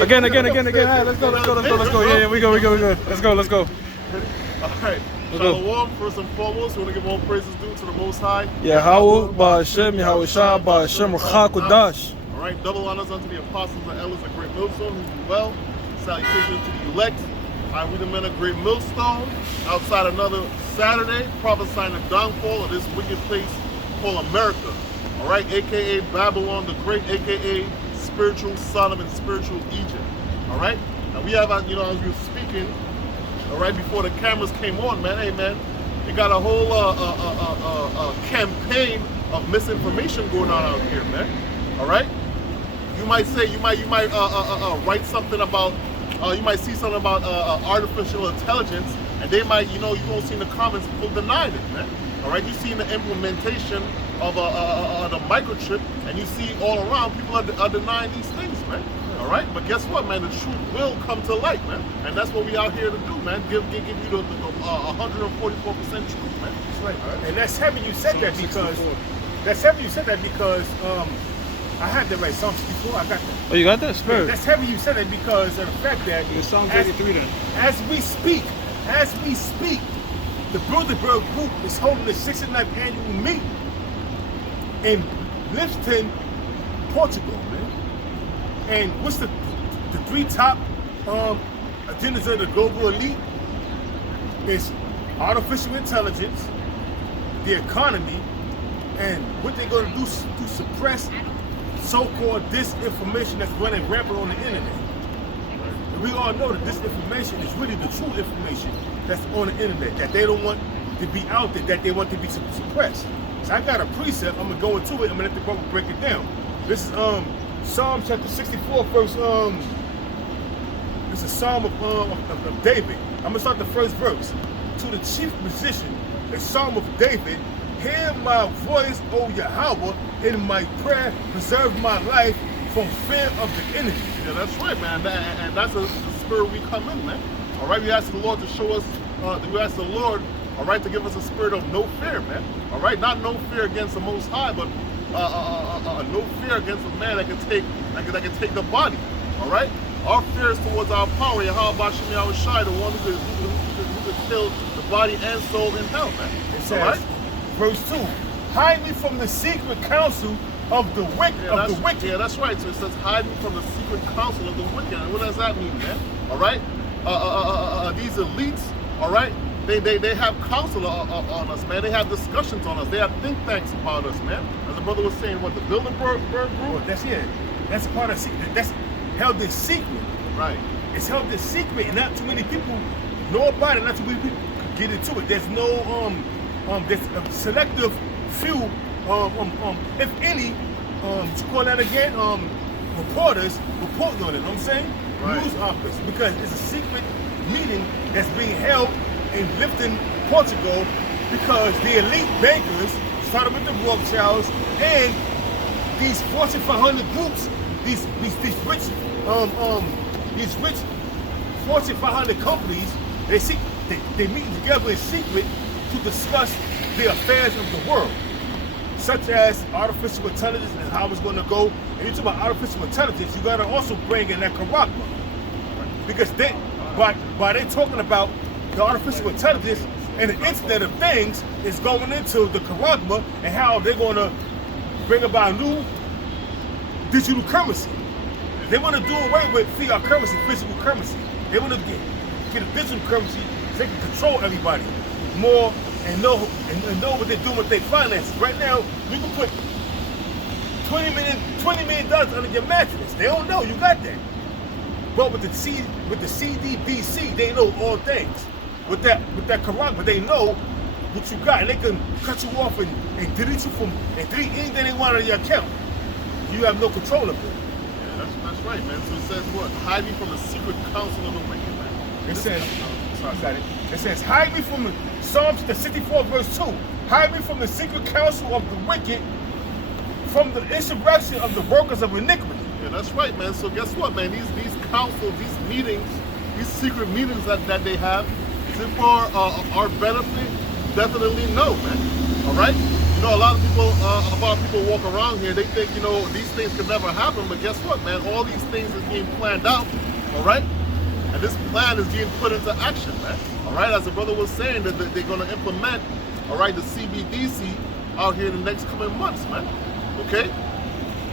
Again. All right, let's go. Yeah, we go. Let's go. All right. Shalom, first and foremost, we want to give all praises due to the Most High. Yahweh, Ba'Hashem, Yahweh Shah, Ba'Hashem, Chakudash. All right, double honors unto the apostles and elders of Great Millstone who do well. Salutations to the elect. We the men of Great Millstone. Outside another Saturday, prophesying the downfall of this wicked place called America. All right, a.k.a. Babylon the Great, a.k.a. spiritual Sodom and spiritual Egypt. All right, and we have, as we were speaking, all right, before the cameras came on, man, hey, man, they got a whole campaign of misinformation going on out here, man. All right, you might say, you might write something about, you might see something about artificial intelligence, and they might, you won't see in the comments people denying it, man. All right, you see in the implementation of the microchip, and you see all around people are denying these things, man. All right, but guess what, man? The truth will come to light, man, and that's what we out here to do, man. Give you the 144% truth, man. That's right. And that's heavy you said that because I had that right. Psalm 64. I got that. Oh, you got that? Spirit. That's heavy you said that because of the fact that It's Psalm 83 then. as we speak, the Bilderberg Group is holding the 69th annual meeting in Lisbon, Portugal, man. And what's the three top agendas of the global elite? Is artificial intelligence, the economy, and what they're going to do to suppress so-called disinformation that's running rampant on the internet. And we all know that disinformation is really the true information that's on the internet, that they don't want to be out there, that they want to be suppressed. So I got a precept, I'm going to go into it, I'm going to let the brother break it down. This is Psalm chapter 64, verse, this is Psalm of David. I'm going to start the first verse. To the chief musician, a Psalm of David, hear my voice, O Yahweh, in my prayer, preserve my life from fear of the enemy. Yeah, that's right, man, and that's the spirit we come in, man. All right, we ask the Lord to show us, we ask the Lord, all right, to give us a spirit of no fear, man. All right, not no fear against the Most High, but no fear against a man that can take the body. All right, our fear is towards our power, Yahweh Ba'Hashem Yahweh Shai, the one who could kill the body and soul in hell, man. It says, all right? verse 2, hide me from the secret counsel of the wicked. Yeah, that's right. So it says, hide me from the secret counsel of the wicked. And what does that mean, man? All right, these elites, all right, they have counsel on us, man. They have discussions on us. They have think tanks about us, man. As the brother was saying, what, the Bilderberg Group? Well, that's a part of secret. That's held in secret. Right. It's held in secret, and not too many people know about it. Not too many people can get into it. There's no there's a selective few, if any, what you call that again, reporters reporting on it. You know what I'm saying? Right. News office, because it's a secret meeting that's being held in Lisbon, Portugal, because the elite bankers started with the Rothschilds and these Fortune 500 groups, these rich Fortune 500 companies, they meet together in secret to discuss the affairs of the world, such as artificial intelligence and how it's going to go. And you talk about artificial intelligence, you got to also bring in that Karagma, because by they talking about the artificial intelligence and the Internet of Things is going into the Karagma and how they're going to bring about new digital currency. They want to do away with fiat currency, physical currency. They want to get a digital currency so they can control everybody more and know what they're doing with their finances. Right now, you can put $20 million under your mattress. They don't know you got that. But with the CDBC, they know all things. With that Karagma, they know what you got, and they can cut you off and delete you from anything they want on your account. You have no control of it. Yeah, that's right, man. So it says what? Hide me from the secret counsel of the wicked, man. It says, hide me from Psalms 64 verse 2. Hide me from the secret counsel of the wicked, from the insurrection of the workers of iniquity. Yeah, that's right, man. So guess what, man? These councils, these meetings, these secret meetings that they have, is it for our benefit? Definitely no, man. All right? You know, a lot of people walk around here, they think, you know, these things could never happen, but guess what, man? All these things is being planned out, all right? And this plan is being put into action, man. All right, as the brother was saying, that they're going to implement, all right, the CBDC out here in the next coming months, man. Okay,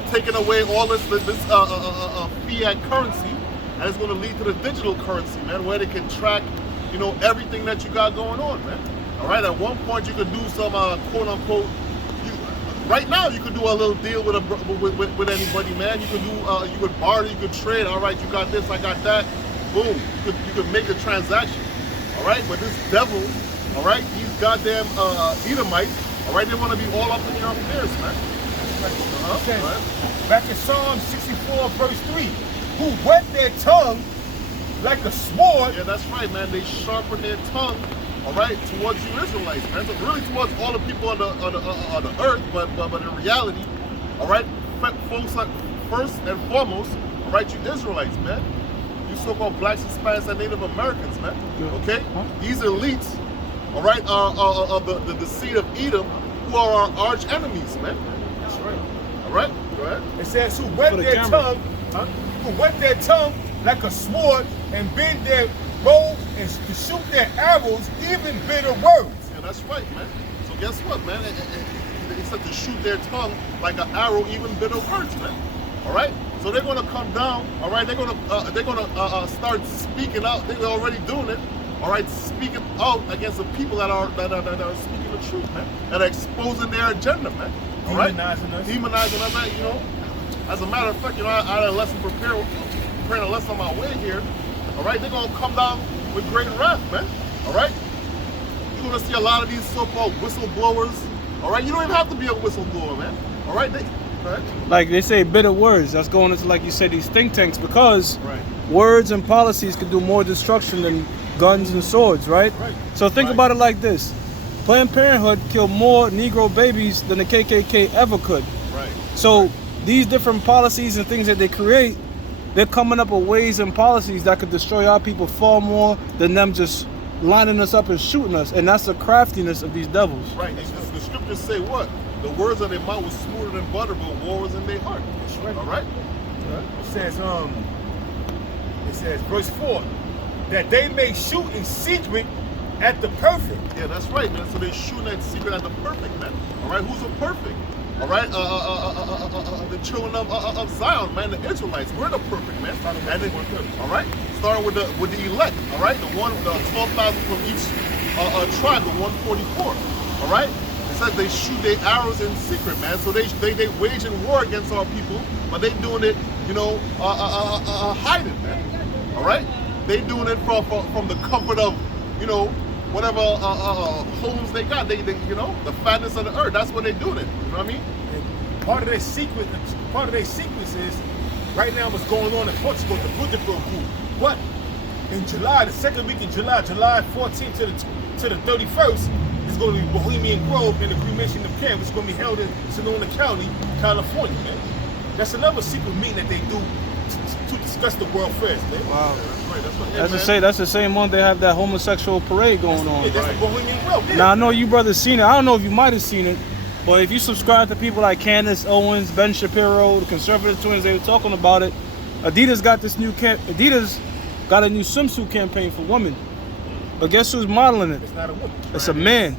taking away all this fiat currency, and it's going to lead to the digital currency, man, where they can track, you know, everything that you got going on, man. All right, at one point you could do some quote unquote. Right now, you could do a little deal with anybody, man. You could do, you could barter, you could trade. All right, you got this, I got that. Boom, you could make a transaction. All right, but this devil, all right, these goddamn Edomites, all right, they want to be all up in your affairs, man. Back in Psalm 64, verse 3, who whet their tongue like a sword. Yeah, that's right, man. They sharpen their tongue, all right, towards you Israelites, man. So really towards all the people on the earth, but in reality, all right, first and foremost, all right, you Israelites, man. You so-called blacks, Hispanics, and Native Americans, man. Okay, these elites, all right, are the seed of Edom, who are our arch enemies, man. That's right. All right, go ahead. It says who whet their tongue like a sword and bend their bow and to shoot their arrows, even bitter words. Yeah, that's right, man. So guess what, man? They said to shoot their tongue like an arrow, even bitter words, man. All right. So they're gonna come down. All right. They're gonna start speaking out. They're already doing it. All right, speaking out against the people that are speaking the truth, man, that are exposing their agenda, man. All right, demonizing us, man. You know, as a matter of fact, you know, I had a lesson preparing a lesson on my way here. All right, they're gonna come down with great wrath, man. All right, you're gonna see a lot of these so-called whistleblowers. All right, you don't even have to be a whistleblower, man. All right, like they say, bitter words. That's going into, like you said, these think tanks, because words and policies can do more destruction than guns and swords, right? So think about it like this. Planned Parenthood killed more Negro babies than the KKK ever could. So these different policies and things that they create, they're coming up with ways and policies that could destroy our people far more than them just lining us up and shooting us. And that's the craftiness of these devils. Right. The scriptures say what? The words of their mouth was smoother than butter, but war was in their heart. That's right. All right? It says, verse 4, that they may shoot in secret at the perfect. Yeah, that's right, man. So they're shooting at secret at the perfect, man. All right, who's the perfect? All right, the children of Zion, man, the Israelites. We're the perfect, man. And then, all right, starting with the elect. All right, the 12,000 from each tribe, the 144. All right. It says they shoot their arrows in secret, man. So they waging war against our people, but they doing it, you know, hiding, man. All right. They doing it from the comfort of, you know, whatever homes they got. They you know, the fatness of the earth. That's what they doing it. You know what I mean? And part of their sequence is right now what's going on in Portugal, the Portugal group. But in July, the second week in July 14th to the 31st, it's going to be Bohemian Grove in the Cremation of Camp. It's going to be held in Sonoma County, California, man. That's another secret meeting that they do to discuss the world affairs, man. Wow. That's That's the same month they have that homosexual parade going on. Yeah, that's the Bohemian Grove. Yeah. Now I know you brothers seen it. I don't know if you might have seen it, but if you subscribe to people like Candace Owens, Ben Shapiro, the conservative twins, they were talking about it. Adidas got a new swimsuit campaign for women. But guess who's modeling it? It's not a woman. It's a man.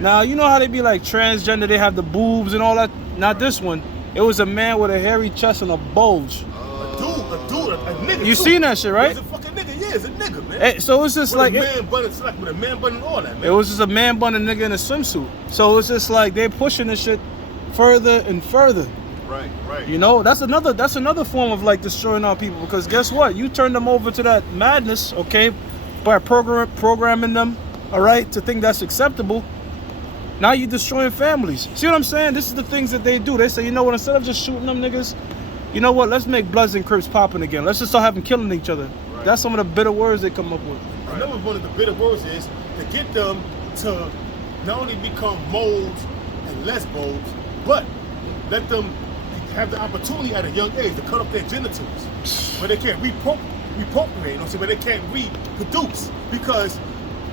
Now, you know how they be like transgender, they have the boobs and all that? Not this one. It was a man with a hairy chest and a bulge. A nigga. You seen that shit, right? It's a fucking nigga. Yeah, it's a nigga, man. So it's just like... with a man bun and all that, man. It was just a man bun and nigga in a swimsuit. So it's just like they're pushing this shit further and further. Right. You know, that's another form of like destroying our people, because guess what? You turn them over to that madness, okay, by programming them, all right, to think that's acceptable. Now you're destroying families. See what I'm saying? This is the things that they do. They say, you know what, instead of just shooting them niggas, you know what, let's make Bloods and Crips popping again. Let's just start having killing each other. Right. That's some of the bitter words they come up with. Right. Another one of the bitter words is to get them to not only become moles and lesbos, but let them have the opportunity at a young age to cut up their genitals, but they can't repopulate, you know, so but they can't reproduce, because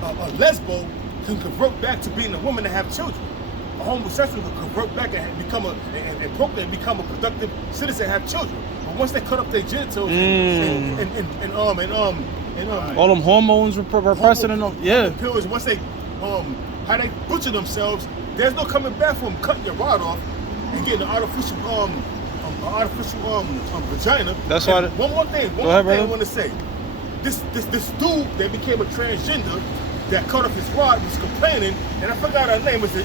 a lesbo can convert back to being a woman and have children. A homosexual can convert back and become and procreate, become a productive citizen, have children. But once they cut up their genitals and all them hormones repressing and all, yeah. Pills, once they how they butcher themselves, there's no coming back from cutting your rod off and getting an artificial vagina. That's why. One more thing I want to say. This dude that became a transgender that cut off his rod was complaining, and I forgot her name. It's a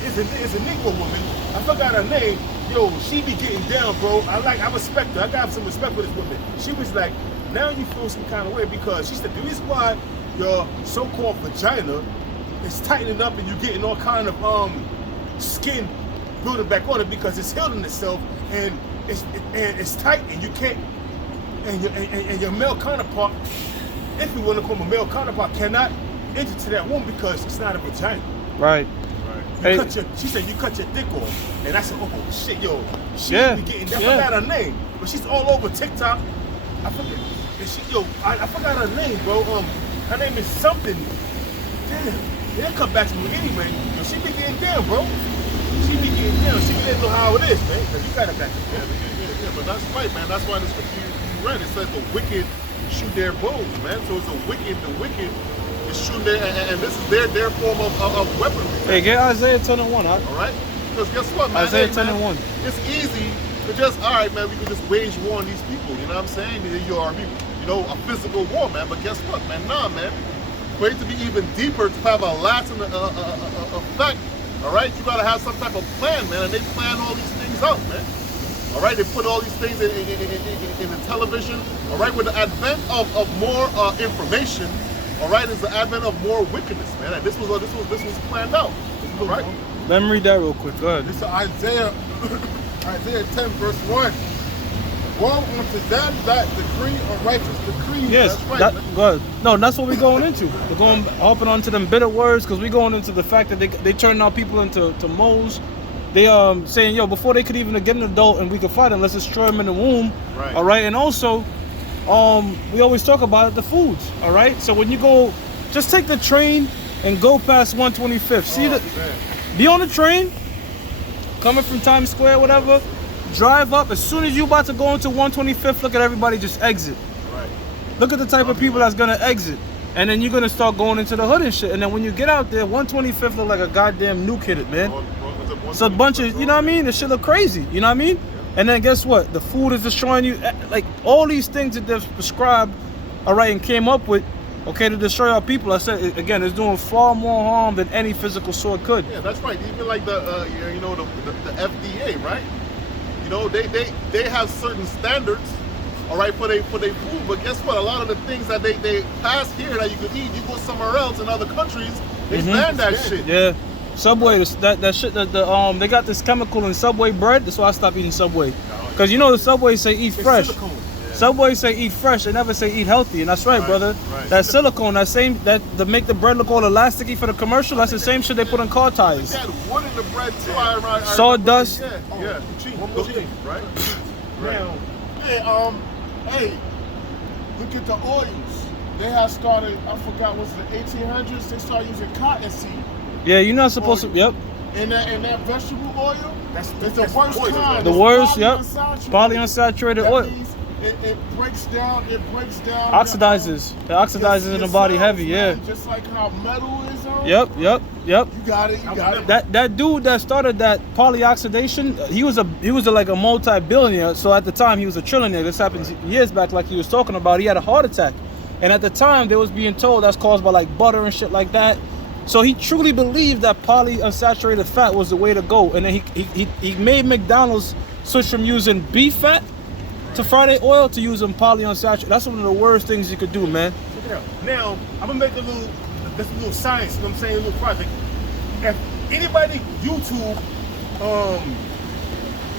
Negro woman. I forgot her name. Yo, she be getting down, bro. I respect her. I got some respect for this woman. She was like, now you feel some kind of way because she said the reason why your so-called vagina is tightening up and you're getting all kind of skin building back on it because it's healing itself and it's tight and you can't and your male counterpart, if you want to call him a male counterpart, cannot enter to that womb because it's not a vagina. Right. She said you cut your dick off, and I said, oh shit, yo, she be getting that. I forgot her name, but she's all over TikTok. I forget. I forgot her name, bro. Her name is something. Damn, they'll come back to me anyway. Yo, she be getting down, bro. She be getting down. She be letting know how it is, man. Cause you gotta back it down. Yeah, but that's right, man. That's why this you read. It says the wicked shoot their bows, man. So it's the wicked is shooting their, and this is their form of weaponry. Hey, get Isaiah 10:1. All right? Because guess what, man? Isaiah 10:1. It's easy to just, all right, man, we can just wage war on these people. You know what I'm saying? A physical war, man. But guess what, man? Nah, man. For it to be even deeper, to have a lasting effect, all right, you gotta have some type of plan, man. And they plan all these things out, man. All right, they put all these things in the television. All right, with the advent of more information, all right, is the advent of more wickedness, man. And this was planned out. All right. Let me read that real quick. Go ahead. This is Isaiah 10 verse 1. Woe unto them that decree unrighteous decrees. Yes, that's right. go ahead. No, that's what we're going into. We're hopping onto them bitter words because we're going into the fact that they turn our people into moles. They saying, yo, before they could even get an adult and we could fight them, let's destroy them in the womb. Right. All right, and also, we always talk about the foods. All right, so when you go, just take the train and go past 125th. See be on the train, coming from Times Square, whatever. Drive up. As soon as you about to go into 125th, look at everybody just exit. Right. Look at the type of people that's gonna exit, and then you're gonna start going into the hood and shit. And then when you get out there, 125th look like a goddamn nuke hit it, man. It's a bunch of, you know what I mean? This shit look crazy, you know what I mean? And then guess what? The food is destroying you. Like all these things that they've prescribed, all right, and came up with, okay, to destroy our people. I said again, it's doing far more harm than any physical sword could. Yeah, that's right. Even like the FDA, right? You know, they have certain standards, all right, for their food. But guess what? A lot of the things that they pass here that you could eat, you go somewhere else in other countries, they ban that shit. Yeah. Subway, that shit, they got this chemical in Subway bread. That's why I stopped eating Subway. Because you know the Subway say eat fresh. Silicone. Yeah. Subway say eat fresh. They never say eat healthy, and that's right, brother. Right. That silicone, that to make the bread look all elasticy for the commercial. That's the same shit they put on car tires. They had wood in the bread too. I Sawdust. Yeah. One more thing. Right. Now, hey, look at the oils. They have started, I forgot, was it the 1800s? They started using cottonseed. Yeah, you're not supposed to. Yep. And that vegetable oil, it's the worst poison. kind. The It's worst. Yep. polyunsaturated. Polyunsaturated That oil. means it breaks down. It breaks down. Oxidizes. It oxidizes in the body cells, heavy. Yeah. man, just like how metal is on. Yep. You got it. That dude that started that polyoxidation, he was like a multi-billionaire. So at the time he was a trillionaire. This happened years back, like he was talking about. He had a heart attack, and at the time they was being told that's caused by like butter and shit like that. So he truly believed that polyunsaturated fat was the way to go, and then he made McDonald's switch from using beef fat to fry their oil to using polyunsaturated. That's one of the worst things you could do, man. Check it out. Now, I'm gonna make a little science, you know what I'm saying, a little project. If anybody YouTube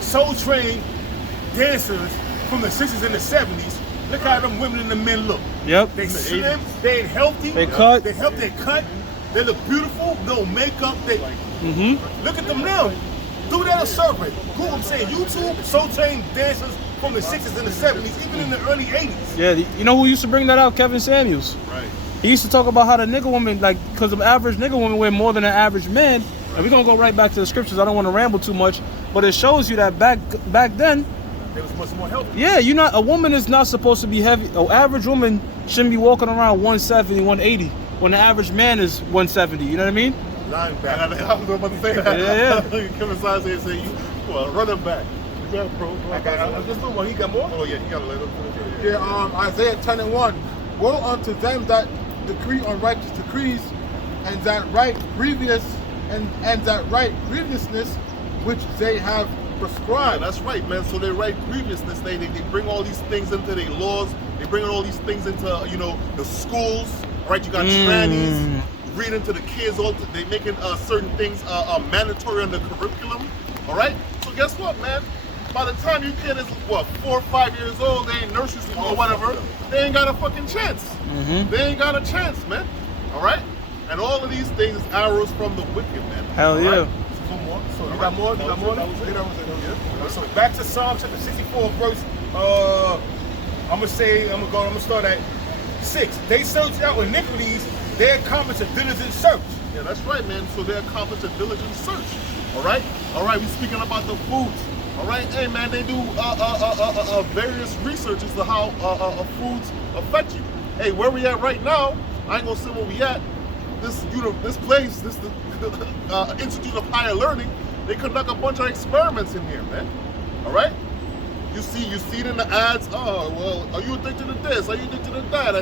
Soul Train dancers from the 60s and the 70s, look how them women and the men look. Yep. They slim, they ain't healthy. They cut. They cut. They look beautiful, no makeup. Look at them now. Do that a survey. Google, I'm saying YouTube Soul Train dancers from the 60s and the 70s, even in the early 80s. Yeah, you know who used to bring that out? Kevin Samuels. Right. He used to talk about how the nigga woman, like, because the average nigga woman weigh more than an average man, And we're gonna go right back to the scriptures. I don't want to ramble too much, but it shows you that back then, There was much more healthy. yeah, a woman is not supposed to be heavy. An average woman shouldn't be walking around 170, 180, when the average man is 170. You know what I mean? Linebacker. I was about to say that. Yeah. Kevin Size here say you running back. You got pro. I'm just doing one. He got more? Oh yeah, he got a little. Yeah, Isaiah 10:1. Woe unto them that decree unrighteous decrees, and that right grievous and that right grievousness which they have Yeah, prescribed. that's right, man. So they write grievousness. They bring all these things into their laws. They bring all these things into the schools. Right? You got trannies reading to the kids. They making certain things mandatory on the curriculum. All right. So guess what, man? By the time your kid is 4 or 5 years old, they in nursery school or whatever, they ain't got a fucking chance. They ain't got a chance, man. All right. And all of these things is arrows from the wicked, man. Hell All yeah. right? So you got more? You got more? So back to Psalm chapter 64, verse. I'm gonna start at 6. They search out iniquities. They accomplish a diligent search. Yeah, that's right, man. So they accomplish a diligent search. All right. All right. We speaking about the foods. All right. Hey, man. They do various research as to how foods affect you. Hey, where we at right now? I ain't gonna say where we at. This place, this Institute of Higher Learning, they conduct a bunch of experiments in here, man. All right. You see it in the ads. Oh, well, are you addicted to this? Are you addicted to that?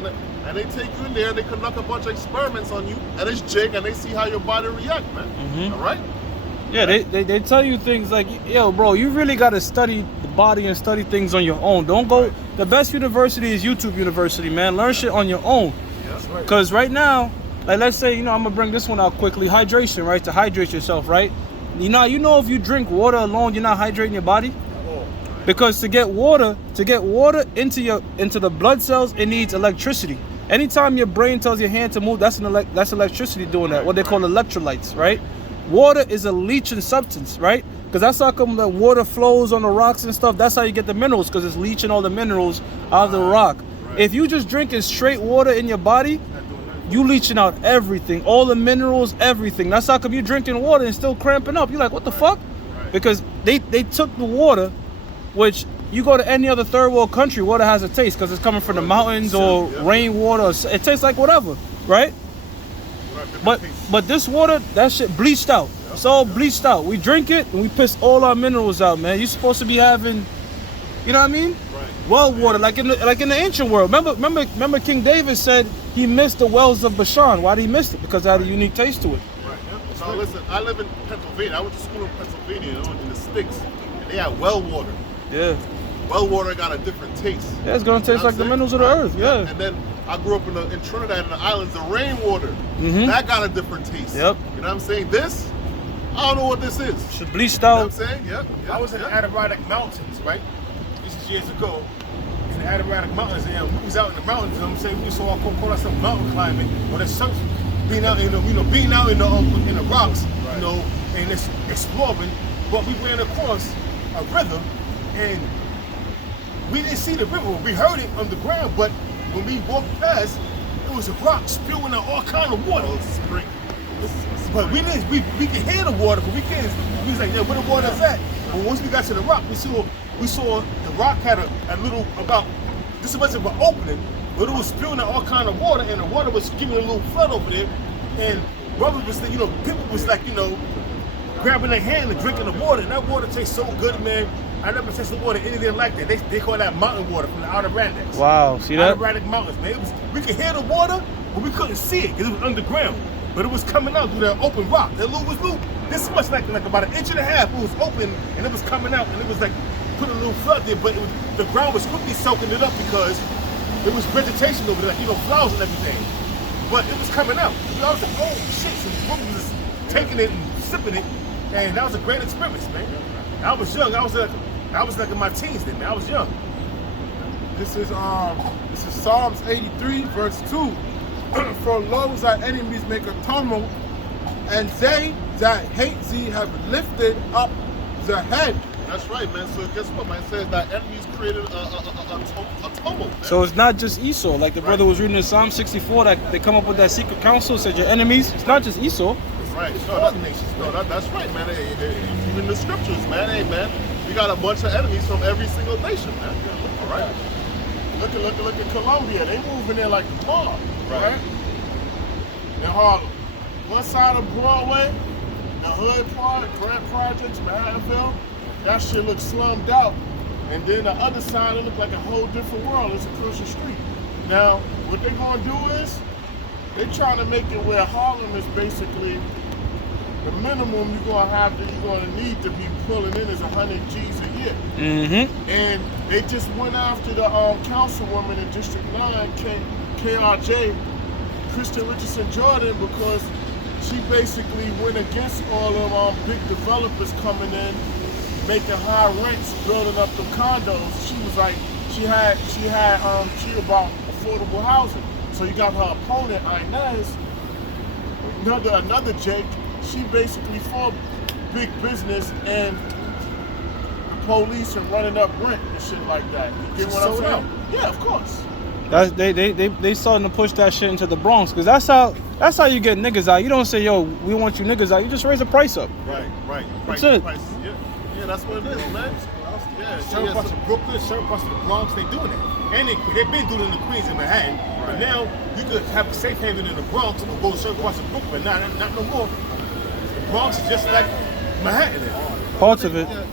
And they take you in there and they conduct a bunch of experiments on you, and it's jig, and they see how your body react, man. All right. Yeah, they tell you things like, yo, bro, you really got to study the body and study things on your own. Don't go. The best university is YouTube University, man. Learn shit on your own. Yeah, that's right. Because right now, like, let's say, I'm gonna bring this one out quickly. Hydration, right? To hydrate yourself, right? You know, if you drink water alone, you're not hydrating your body. Because to get water into the blood cells, it needs electricity. Anytime your brain tells your hand to move, that's electricity doing that. What they call electrolytes, right? Water is a leaching substance, right? Because that's how come the water flows on the rocks and stuff. That's how you get the minerals, because it's leaching all the minerals out of the rock. Right. If you just drinking straight water in your body, you leaching out everything, all the minerals, everything. That's how come you drinking water and still cramping up. You're like, what the fuck? Right. Because they took the water, which you go to any other third world country, water has a taste because it's coming from the mountains or rainwater. It tastes like whatever, right? But this water, that shit bleached out. It's all bleached out. We drink it and we piss all our minerals out, man. You're supposed to be having, you know what I mean? Right. Well water, like in the ancient world. Remember King David said he missed the wells of Bashan. Why did he miss it? Because it had a unique taste to it. Right. Now listen, I live in Pennsylvania. I went to school in Pennsylvania, in the sticks, and they had well water. Yeah. Well water got a different taste. Yeah, it's gonna taste like the minerals of the earth. Yeah. And then I grew up in Trinidad and the islands, the rainwater. That got a different taste. Yep. You know what I'm saying? This, I don't know what this is. Should bleached You know what out. I'm saying? Yep. I was in the Adirondack Mountains, right? This is years ago. In the Adirondack Mountains, and we was out in the mountains. You know what I'm saying? We saw call ourselves mountain climbing, or there's some being out in the rocks, and it's exploring. But we ran across a river, and we didn't see the river. We heard it on the ground, but when we walked past, it was a rock spewing out all kind of water. Spring. But we can hear the water, but we can't. We was like, yeah, where the water's at? But once we got to the rock, we saw the rock had a little about this much of an opening, but it was spewing out all kind of water, and the water was giving a little flood over there. And brothers was, people was like, grabbing their hand and drinking the water, and that water tastes so good, man. I never tasted water anything like that. They call that mountain water from the Adirondacks. Wow, see that? Adirondack Mountains, man. We could hear the water, but we couldn't see it because it was underground. But it was coming out through that open rock. That little this much like about an inch and a half. It was open and it was coming out, and it was like put a little flood there, but the ground was quickly soaking it up because there was vegetation over there, like flowers and everything. But it was coming out. I was like, oh shit! So the woman was taking it and sipping it, and that was a great experience, man. I was young. I was like in my teens then, man. I was young. This is Psalms 83, verse 2. For lo, thy enemies make a tumult, and they that hate thee have lifted up the head. That's right, man. So guess what, man? It says that enemies created a tumult, man. So it's not just Esau. Like the brother was reading in Psalm 64, that they come up with that secret council, said your enemies. It's not just Esau. Right. It's No, fallen nations. that's right, man. Even the scriptures, man. Hey, man, we got a bunch of enemies from every single nation, man. All right. Look at Colombia. They moving in like the mob, Right. right? In Harlem. One side of Broadway, the hood part, Grant Projects, Manhattanville, that shit looks slummed out. And then the other side, it look like a whole different world. It's across the street. Now, what they're gonna do is, they're trying to make it where Harlem is basically the minimum you're gonna need to be pulling in is 100 G's a year. Mm-hmm. And they just went after the councilwoman in District 9, KRJ, Kristen Richardson Jordan, because she basically went against all of big developers coming in, making high rents, building up the condos. She was like, she about affordable housing. So you got her opponent, Inez, another Jake. She basically fought big business and the police and running up rent and shit like that. You get what I'm saying? Yeah, of course. That's they starting to push that shit into the Bronx, because that's how you get niggas out. You don't say, yo, we want you niggas out. You just raise the price up. Right. That's it. Yeah, that's what it is, man. Certain parts of Brooklyn, certain parts of the Bronx, they doing it. And they've been doing it in the Queens and Manhattan. Right. But now you could have a safe haven in the Bronx and go to certain parts of Brooklyn. Not no more. The Bronx is just like Manhattan is. Parts of it. Yeah.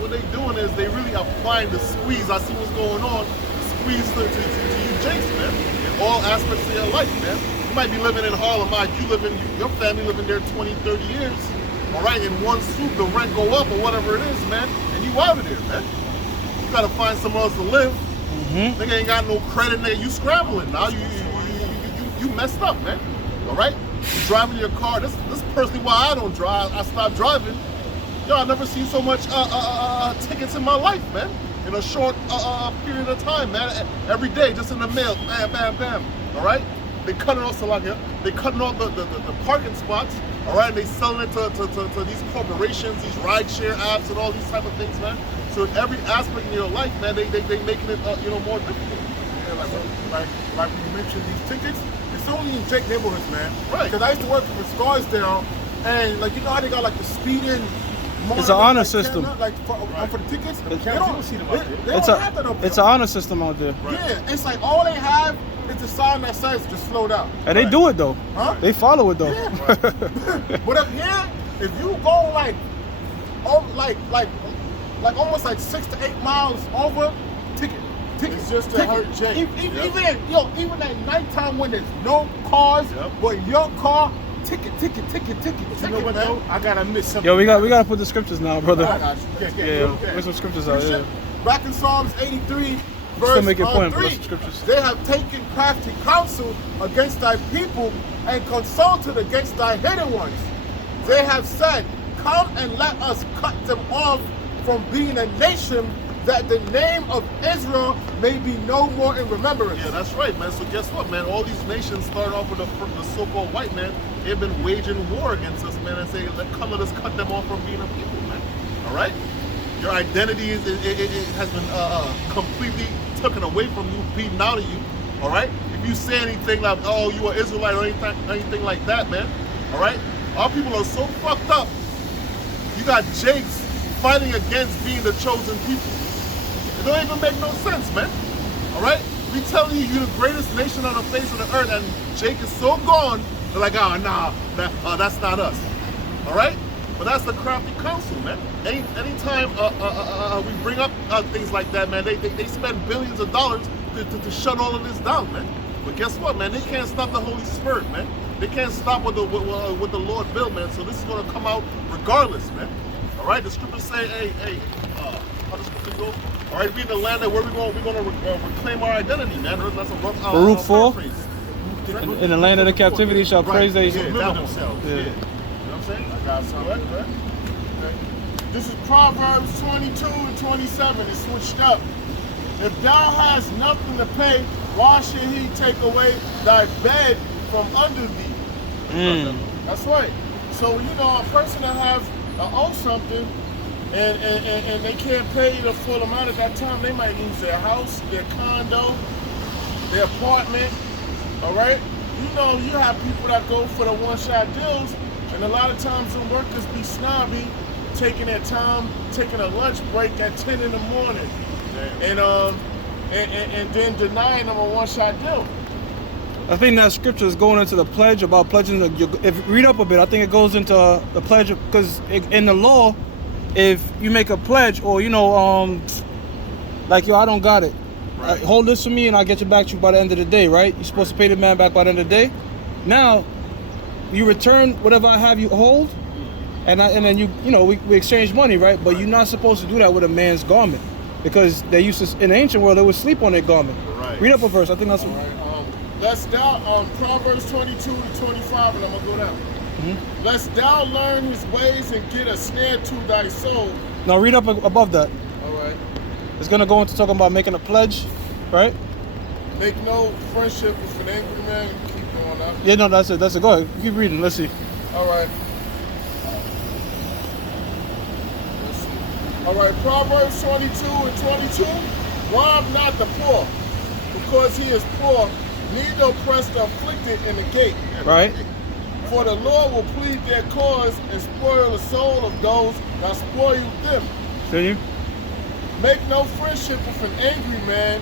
What they doing is they really applying the squeeze. I see what's going on. Squeeze to you Jakes, man. In all aspects of your life, man. You might be living in Harlem, your family living there 20, 30 years. All right, in one swoop, the rent go up or whatever it is, man. And you out of there, man. You gotta find somewhere else to live. Mm-hmm. Nigga ain't got no credit, nigga. You scrambling now. You messed up, man. All right. You driving your car. This is personally why I don't drive. I stopped driving. Yo, I never seen so much tickets in my life, man. In a short period of time, man. Every day, just in the mail, bam, bam, bam. All right. They cutting off they cutting off the parking spots. All right. And they selling it to these corporations, these rideshare apps, and all these type of things, man. So in every aspect in your life, man, they making it more difficult. Yeah, like you mentioned, these tickets, it's only in Jake neighborhoods, man. Right. Because I used to work for Scarsdale, and like you know how they got like the speeding. It's an honor system. Like for the tickets, You don't see them out there. They don't have that up there. It's an honor system out there. Right. Yeah, it's like all they have is a sign that says just slow down. And they do it though. Huh? They follow it though. Yeah. But up here, if you go like almost like 6 to 8 miles over, ticket. It's just to hurt Jake. Even at nighttime when there's no cars, but your car, ticket. You know what though? I gotta admit something. Yo, we gotta put the scriptures now, brother. I got you. Yeah, there's some scriptures out there. Back in Psalms 83, Still verse make your point, 3, plus the scriptures. they have taken crafty counsel against thy people and consulted against thy hidden ones. They have said, come and let us cut them off from being a nation, that the name of Israel may be no more in remembrance. Yeah, that's right, man. So guess what, man? All these nations start off with the so-called white man. They've been waging war against us, man, and say, come let us cut them off from being a people, man. All right? Your identity has been completely taken away from you, beaten out of you. All right? If you say anything like, oh, you are Israelite or anything like that, man. All right? Our people are so fucked up. You got Jakes fighting against being the chosen people. It don't even make no sense, man. All right? We telling you you're the greatest nation on the face of the earth, and Jake is so gone. They're like, oh, nah, that's not us. All right? But that's the crafty council, man. Anytime we bring up things like that, man, they spend billions of dollars to shut all of this down, man. But guess what, man? They can't stop the Holy Spirit, man. They can't stop what the Lord built, man. So this is going to come out regardless, man. All right? The scriptures say, hey, how does scripture go? All right, we in the land that where we're going to reclaim our identity, man. That's a rough Baruch 4. paraphrase. In the land of the captivity shall praise they. That themselves. Yeah. You know what I'm saying? I got some. Right? This is Proverbs 22 and 27. It's switched up. If thou hast nothing to pay, why should he take away thy bed from under thee? That's right. So, a person that owes something and they can't pay the full amount at that time, they might lose their house, their condo, their apartment, all right? you know, you have people that go for the one-shot deals, and a lot of times the workers be snobby, taking their time, taking a lunch break at 10 in the morning, and then denying them a one-shot deal. I think that scripture is going into the pledge about pledging. If you read up a bit, I think it goes into the pledge because in the law, if you make a pledge or like yo, I don't got it. Right. Hold this for me and I'll get you back to you by the end of the day, right? You're supposed to pay the man back by the end of the day. Now, you return whatever I have you hold, and then we exchange money, right? But you're not supposed to do that with a man's garment because they used to in the ancient world they would sleep on their garment. Right. Read up a verse. I think that's. All right. Let's down Proverbs 22 to 25, and I'm gonna go down. Mm-hmm. Lest thou learn his ways and get a snare to thy soul. Now read up above that. All right. It's gonna go into talking about making a pledge, right? Make no friendship with an angry man. Keep going up. Yeah, no, that's it. That's it. Go ahead. Keep reading. Let's see. All right. Let's see. All right. Proverbs 22 and 22. Rob not the poor, because he is poor. Neither oppress the afflicted in the gate. Right. For the Lord will plead their cause and spoil the soul of those that spoil them. See you? Make no friendship with an angry man,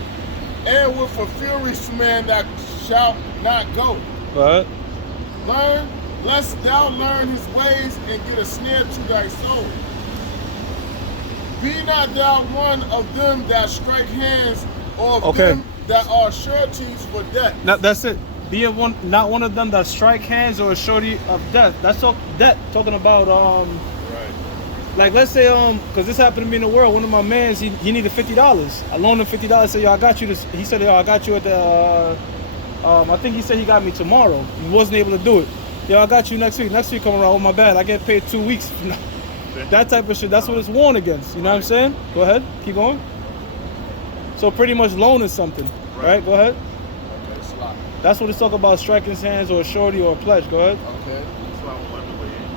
and with a furious man that shall not go. Go ahead. Learn, lest thou learn his ways and get a snare to thy soul. Be not thou one of them that strike hands, or of them that are sureties for death. Now, that's it. Be not one of them that strike hands or a surety of death. That's debt. Talking about like let's say because this happened to me in the world. One of my mans he needed $50. I loaned him $50. Said yo, I got you this. He said yo, I got you at the. I think he said he got me tomorrow. He wasn't able to do it. Yo, I got you next week. Next week coming around. Oh my bad. I get paid 2 weeks. That type of shit. That's what it's warned against. You know what I'm saying? Go ahead. Keep going. So pretty much loaning something, right? Go ahead. Okay, it's a lot. That's what it's talking about, striking hands or a surety or a pledge. Go ahead. Okay.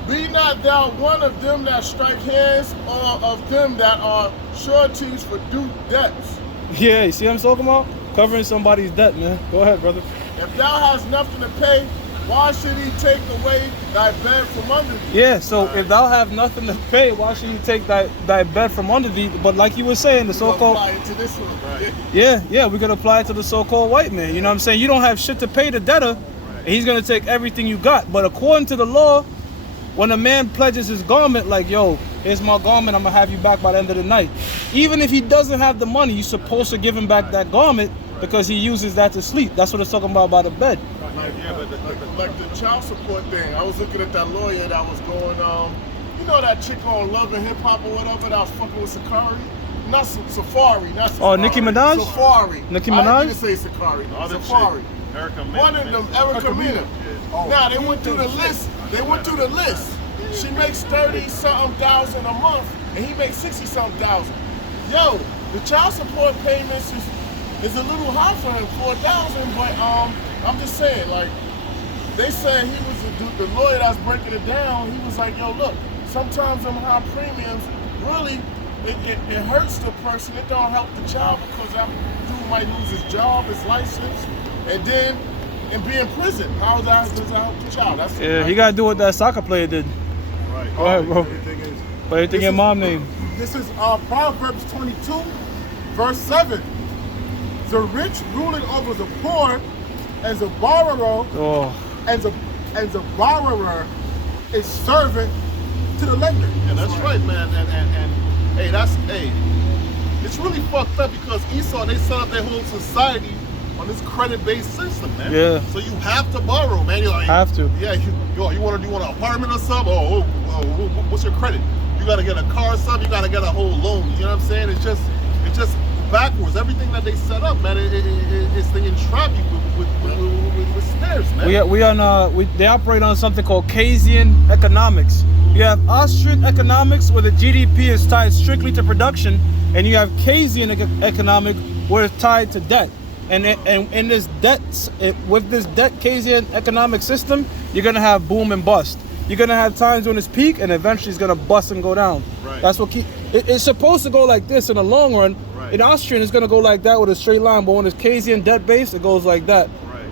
Be not thou one of them that strike hands, or of them that are sureties for due debts. Yeah, you see what I'm talking about? Covering somebody's debt, man. Go ahead, brother. If thou hast nothing to pay, why should he take away thy bed from under thee? Yeah, so if thou have nothing to pay, why should you take thy bed from under thee? But like you were saying, the so-called... Apply it to this one. Right. Yeah, we can apply it to the so-called white man. You know what I'm saying? You don't have shit to pay the debtor, and he's going to take everything you got. But according to the law, when a man pledges his garment, like, yo, here's my garment, I'm going to have you back by the end of the night. Even if he doesn't have the money, you're supposed to give him back that garment because he uses that to sleep. That's what it's talking about by the bed. Like the child support thing. I was looking at that lawyer that was going, you know that chick on Love and Hip Hop or whatever that was fucking with Sakari? Not Safari, not Safari. Oh, Nicki Minaj? Safari. Nicki Minaj? I didn't say Sakari. Safari. One of them, Erica Mena. Now they went through the list. She makes 30-something thousand a month, and he makes 60-something thousand. Yo, the child support payments is a little high for him, 4,000. But I'm just saying, like they said, he was the lawyer that's breaking it down. He was like, yo, look, sometimes them high premiums really it hurts the person. It don't help the child because that dude might lose his job, his license, and then. And be in prison. How does that help the child? He got to do what that soccer player did. Right. Go ahead, bro. But anything your mom name. This is Proverbs 22, verse 7. The rich ruling over the poor, and the borrower, and the borrower is servant to the lender. And that's right, man. And hey, it's really fucked up because Esau, they set up their whole society on this credit-based system, man. Yeah. So you have to borrow, man. You like, have to. Yeah. You want an apartment or something? What's your credit? You gotta get a car or something. You gotta get a whole loan. You know what I'm saying? It's just backwards. Everything that they set up, man, it's they entrap you with snares, man. They operate on something called Keynesian economics. You have Austrian economics where the GDP is tied strictly to production, and you have Keynesian economic where it's tied to debt. And in this with this debt Keynesian economic system, you're gonna have boom and bust. You're gonna have times when it's peak, and eventually it's gonna bust and go down. Right. That's what it's supposed to go like this in the long run. Right. In Austrian, it's gonna go like that with a straight line, but when it's Keynesian debt based, it goes like that. Right.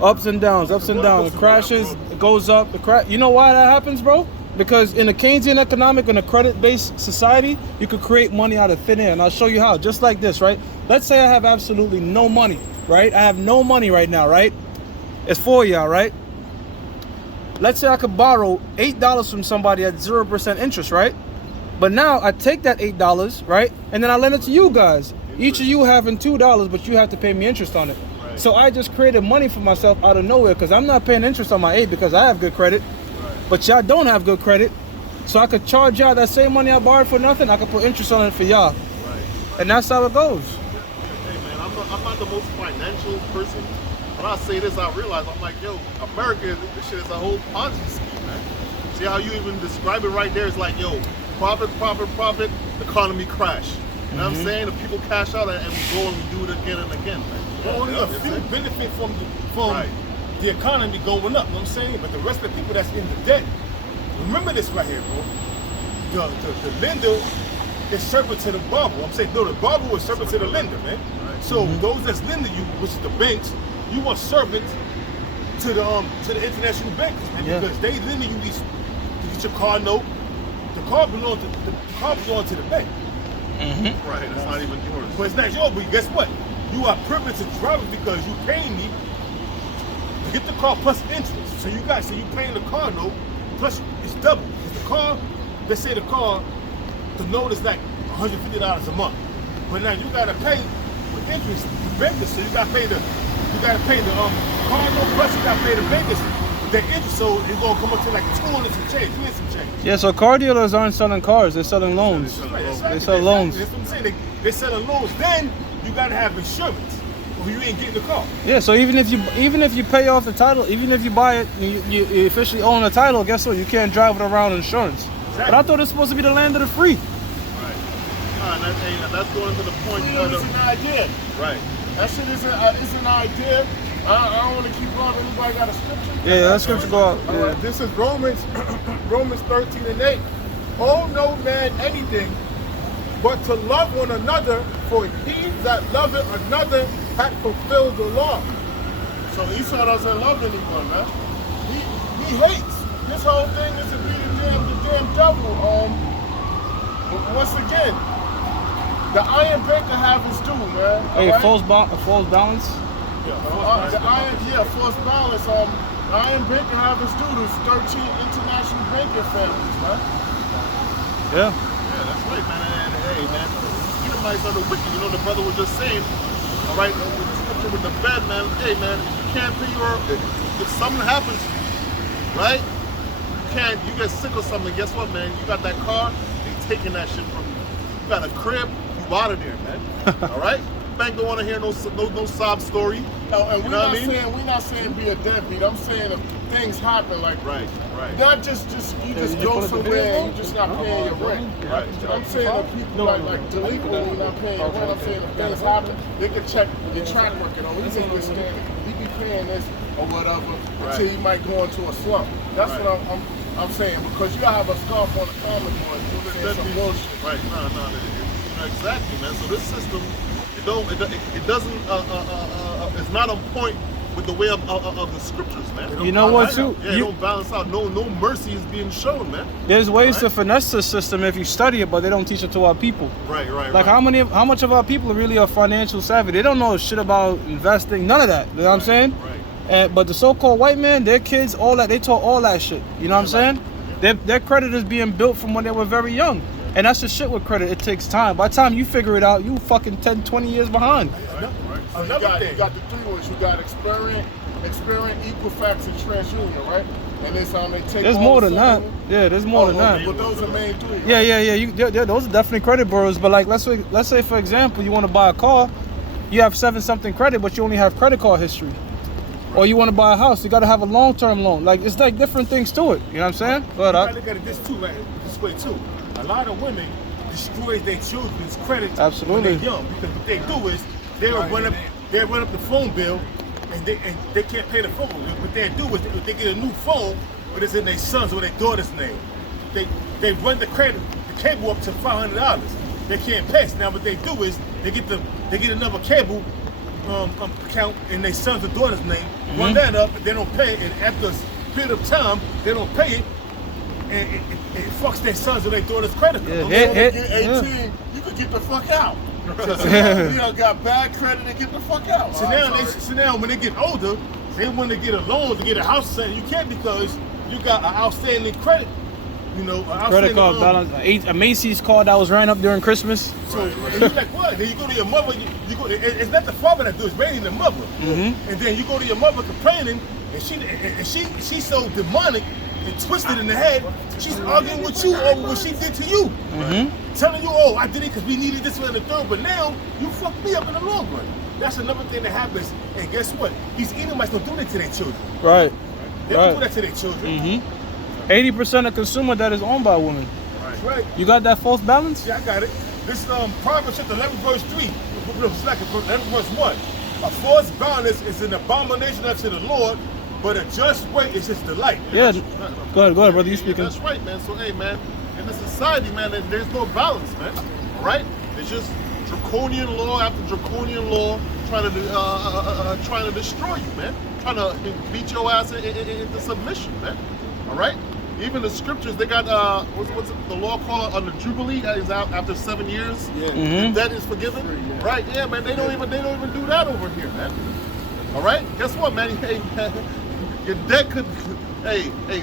Ups and downs, ups and downs. It crashes, it goes up. You know why that happens, bro? Because in a Keynesian economic and a credit-based society, you could create money out of thin air. And I'll show you how. Just like this, right? Let's say I have absolutely no money, right? I have no money right now, right? It's for y'all, right? Let's say I could borrow $8 from somebody at 0% interest, right? But now I take that $8, right? And then I lend it to you guys. Each of you having $2, but you have to pay me interest on it. Right. So I just created money for myself out of nowhere because I'm not paying interest on my 8 because I have good credit. Right. But y'all don't have good credit. So I could charge y'all that same money I borrowed for nothing. I could put interest on it for y'all. Right. And that's how it goes. Hey man, I'm not the most financial person. When I say this, I realize I'm like, yo, America, this shit is a whole Ponzi scheme, man. See how you even describe it right there? It's like, yo, profit, economy crash. You know what I'm saying? The people cash out and we go and we do it again and again, man. Only a few benefit from the economy going up, you know what I'm saying? But the rest of the people that's in the debt, remember this right here, bro. The lender is servant to the borrower. I'm saying, no, the borrower is servant to the lender, man. Right. So those that's lending you, which is the banks, you want servants to the international bankers, man, because they lending you these to get your car note. The car belongs to the bank. Right, it's not even yours. But it's not yours, but guess what? You are privileged to drive it because you paying me to get the car plus interest. So you paying the car note plus it's double. Because the car, let's say the note is like $150 a month. But now you gotta pay with interest the bankers, so you gotta pay the car note plus you gotta pay the bankers the interest, so it's gonna come up to like 200 some change, 300 some change. Yeah, so car dealers aren't selling cars, they're selling loans. They sell loans. That's what I'm saying. They're selling loans. Then you gotta have insurance, or you ain't getting the car. Yeah, so even if you pay off the title, even if you buy it, you officially own the title. Guess what? You can't drive it around insurance. Exactly. But I thought it's supposed to be the land of the free. Right. And that's going to the point. It's an idea. Right. That shit is an idea. I don't want to keep on. Anybody got a scripture? Yeah, that scripture go out. Yeah. This is Romans 13:8. Owe no man anything but to love one another, for he that loveth another hath fulfilled the law. So Esau doesn't love anyone, man. He hates. This whole thing is to be the damn devil. Once again, the iron banker have his due, man. Hey, right? false balance. False balance. Iron banker have his due to 13 international banking families, man. Yeah. Yeah, that's right, man. And hey, man, Edomites are the wicked. You know, the brother was just saying, all right, with the scripture with the bed, man. Hey, man, you can't pay if something happens to you, right? You get sick or something. Guess what, man? You got that car, they taking that shit from you. You got a crib, you out of there, man. All right. Bank don't want to hear no sob story. And we're not saying be a deadbeat. I'm saying if things happen, like right. Not just you just go somewhere and you're just not paying your rent. Right. I'm saying if people like delinquent when you're not paying your rent. I'm saying if things happen, they can check your track record. Oh, he's in good standing. He be paying this or whatever until you might go into a slump. That's what I'm saying, because you gotta have a scarf on the common boy. Some bullshit. Right. No, exactly, man. So this system. It doesn't. It's not on point with the way of the scriptures, man. You know what, too? Yeah, don't balance out. No mercy is being shown, man. There's ways to finesse the system if you study it, but they don't teach it to our people. Right. Like how much of our people really are financial savvy? They don't know shit about investing, none of that. You know what I'm saying? Right. But the so-called white man, their kids, all that, they taught all that shit. You know what I'm saying? Their credit is being built from when they were very young. And that's the shit with credit. It takes time. By the time you figure it out, you fucking 10, 20 years behind. Right. So you got the three words. You got experience, Equifax, and TransUnion, right? And this they take. There's more than that. Yeah, there's more than that. But those are main three. Yeah. Those are definitely credit bureaus. But like, let's say for example, you want to buy a car, you have 7-something credit, but you only have credit card history. Or you want to buy a house, you got to have a long-term loan. Like it's like different things to it. You know what I'm saying? Go ahead. I look at it this way too. A lot of women destroy their children's credit when they're young, because what they do is they'll run up the phone bill and they can't pay the phone bill. What they do is they get a new phone, but it's in their son's or their daughter's name. They run the cable up to $500. They can't pay. Now what they do is they get another cable account in their sons or daughters' name, run that up, and they don't pay it, and after a period of time, they don't pay it, and it fucks their sons or their daughters' credit card. When you get 18, you could get the fuck out. You know, got bad credit and get the fuck out. So now when they get older, they want to get a loan to get a house set. You can't because you got an outstanding credit. You know, credit card balance, a Macy's card that was ran up during Christmas. So and you're like, what? Then you go to your mother. You go. It's not the father that do it. It's mainly the mother. And then you go to your mother complaining, and she's so demonic and twisted in the head. She's arguing with you over what she did to you, telling you, "Oh, I did it because we needed this one and the third, but now you fucked me up in the long run." That's another thing that happens. And guess what? These Edomites don't do that to their children. Right. They don't do that to their children. 80% of consumer debt is owned by women. Right. You got that false balance? Yeah, I got it. This Proverbs chapter 11 verse 3. No, 11 verse 1. A false balance is an abomination unto the Lord, but a just weight is his delight. Yeah. Go ahead, brother. You speaking? That's right, man. So, hey, man, in the society, man, there's no balance, man. All right? It's just draconian law after draconian law trying to destroy you, man. Trying to beat your ass into submission, man. All right? Even the scriptures, they got what's the law called on the Jubilee? That is out after 7 years. Yeah. Debt is forgiven. Right? Yeah, man. They don't even do that over here, man. All right? Guess what, man? Hey, man, your debt could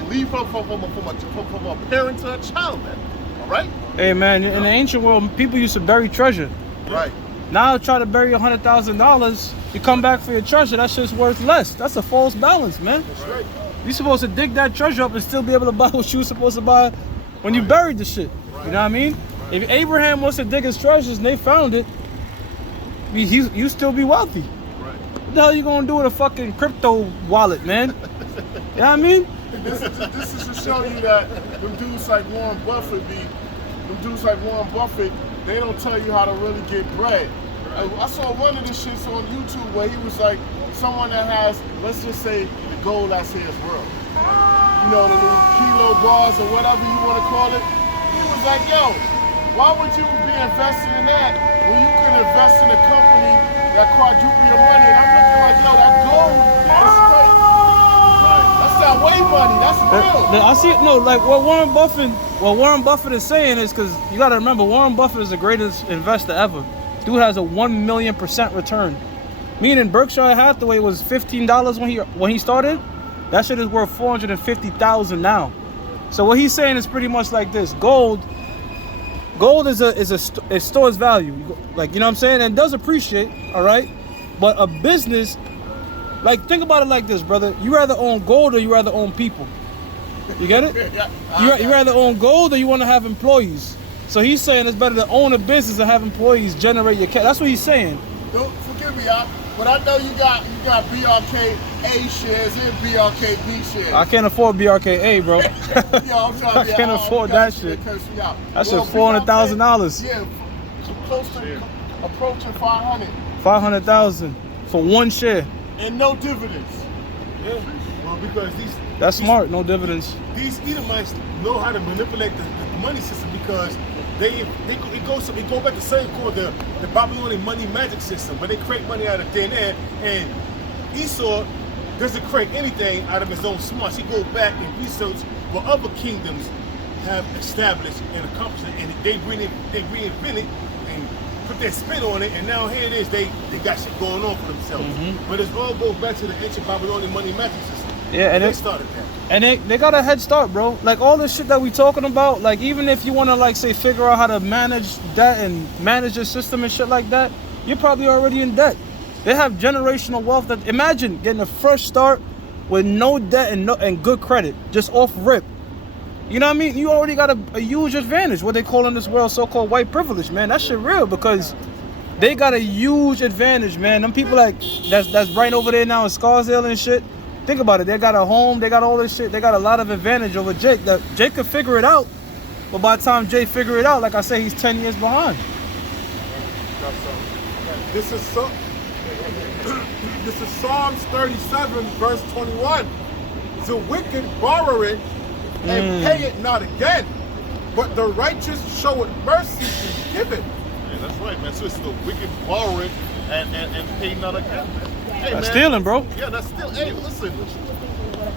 leave from a parent to a child, man. All right? Hey, man. In the ancient world, people used to bury treasure. Right. Now try to bury $100,000. You come back for your treasure. That shit's worth less. That's a false balance, man. That's right. You're supposed to dig that treasure up and still be able to buy what you were supposed to buy when you buried the shit. You know what I mean? If Abraham wants to dig his treasures and they found it, you still be wealthy. What the hell you gonna do with a fucking crypto wallet, man? You know what I mean? This is to show you that them dudes like Warren Buffett they don't tell you how to really get bread. I saw one of the shits on YouTube where he was like, someone that has, let's just say, the gold that's his world. You know, the little kilo bars or whatever you want to call it. He was like, yo, why would you be investing in that when you could invest in a company that quadruple your money? And I'm looking like, yo, that gold is straight. That's that way money. That's real. I see. No, like what Warren Buffett is saying is because you got to remember, Warren Buffett is the greatest investor ever. Dude has a 1,000,000% return. Meaning Berkshire Hathaway was $15 when he started. That shit is worth $450,000 now. So what he's saying is pretty much like this: gold it stores value. Like, you know what I'm saying? And it does appreciate, all right? But a business, like, think about it like this, brother. You rather own gold or you rather own people? You get it? You rather own gold or you want to have employees? So he's saying it's better to own a business and have employees generate your cash. That's what he's saying. Don't forgive me, but I know you got BRK A shares and BRK B shares. I can't afford BRKA, bro. Yo, I'm trying I can't afford that shit. That shit's $400,000. Yeah, close to approaching 500. 500,000 for one share. And no dividends. Yeah. Well, because that's smart, no dividends. These Edomites know how to manipulate the money system because it goes back to something called the Babylonian money magic system, where they create money out of thin air, and Esau doesn't create anything out of his own smarts. He goes back and research what other kingdoms have established and accomplished, and they reinvent it and put their spin on it, and now here it is, they got shit going on for themselves. But it all goes back to the ancient Babylonian money magic system. Yeah, and they started that. And they got a head start, bro. Like all this shit that we talking about, like even if you want to like say figure out how to manage that and manage your system and shit like that, you're probably already in debt. They have generational wealth. That imagine getting a fresh start with no debt and good credit, just off rip. You know what I mean? You already got a huge advantage. What they call in this world so-called white privilege, man. That shit real because they got a huge advantage, man. Them people like that's right over there now in Scarsdale and shit. Think about it. They got a home. They got all this shit. They got a lot of advantage over Jake. That Jake could figure it out, but by the time Jake figure it out, like I say, he's 10 years behind. This is Psalms 37, verse 21. The wicked borrow it and pay it not again, but the righteous show it mercy and give it. Yeah, that's right, man. So it's the wicked borrow it and pay none again, man. Hey, That's man. stealing, bro. Yeah, that's still. Hey, listen.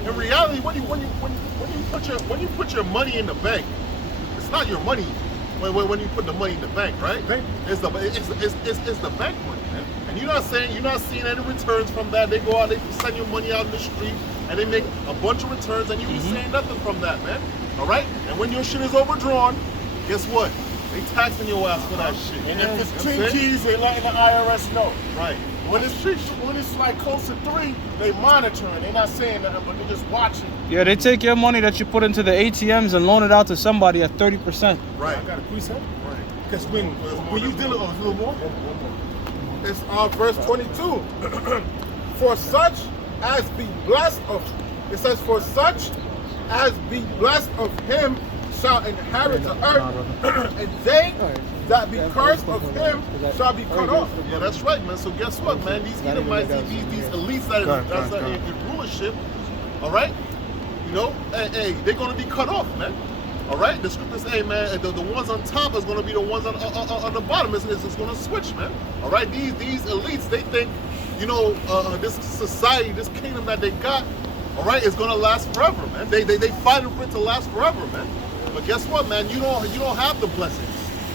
In reality, when you put your money in the bank, it's not your money. When you put the money in the bank, right? It's the bank money, man. And you're not seeing any returns from that. They go out, they send your money out in the street, and they make a bunch of returns, and you ain't seeing nothing from that, man. All right? And when your shit is overdrawn, guess what? They taxing your ass for that shit. And if it's 10 G's, they letting the IRS know. Right. When it's like close to 3, they monitoring. They're not saying nothing, but they're just watching. Yeah, they take your money that you put into the ATMs and loan it out to somebody at 30%. Right. I got a preset. Right. Because when you deal with a little more. It's verse 22. For such as be blessed of, it says, for such as be blessed of him shall inherit the earth, and they that be cursed of him shall be cut off. Yeah, that's right, man. So guess what, man? These Edomites, these elites that's in rulership, all right? You know, hey, they're going to be cut off, man. All right? The scriptures say, hey, man, the ones on top is going to be the ones on the bottom. It's going to switch, man. All right? These elites, they think, you know, this society, this kingdom that they got, all right, is going to last forever, man. They fighting for it to last forever, man. But guess what, man? You don't have the blessings.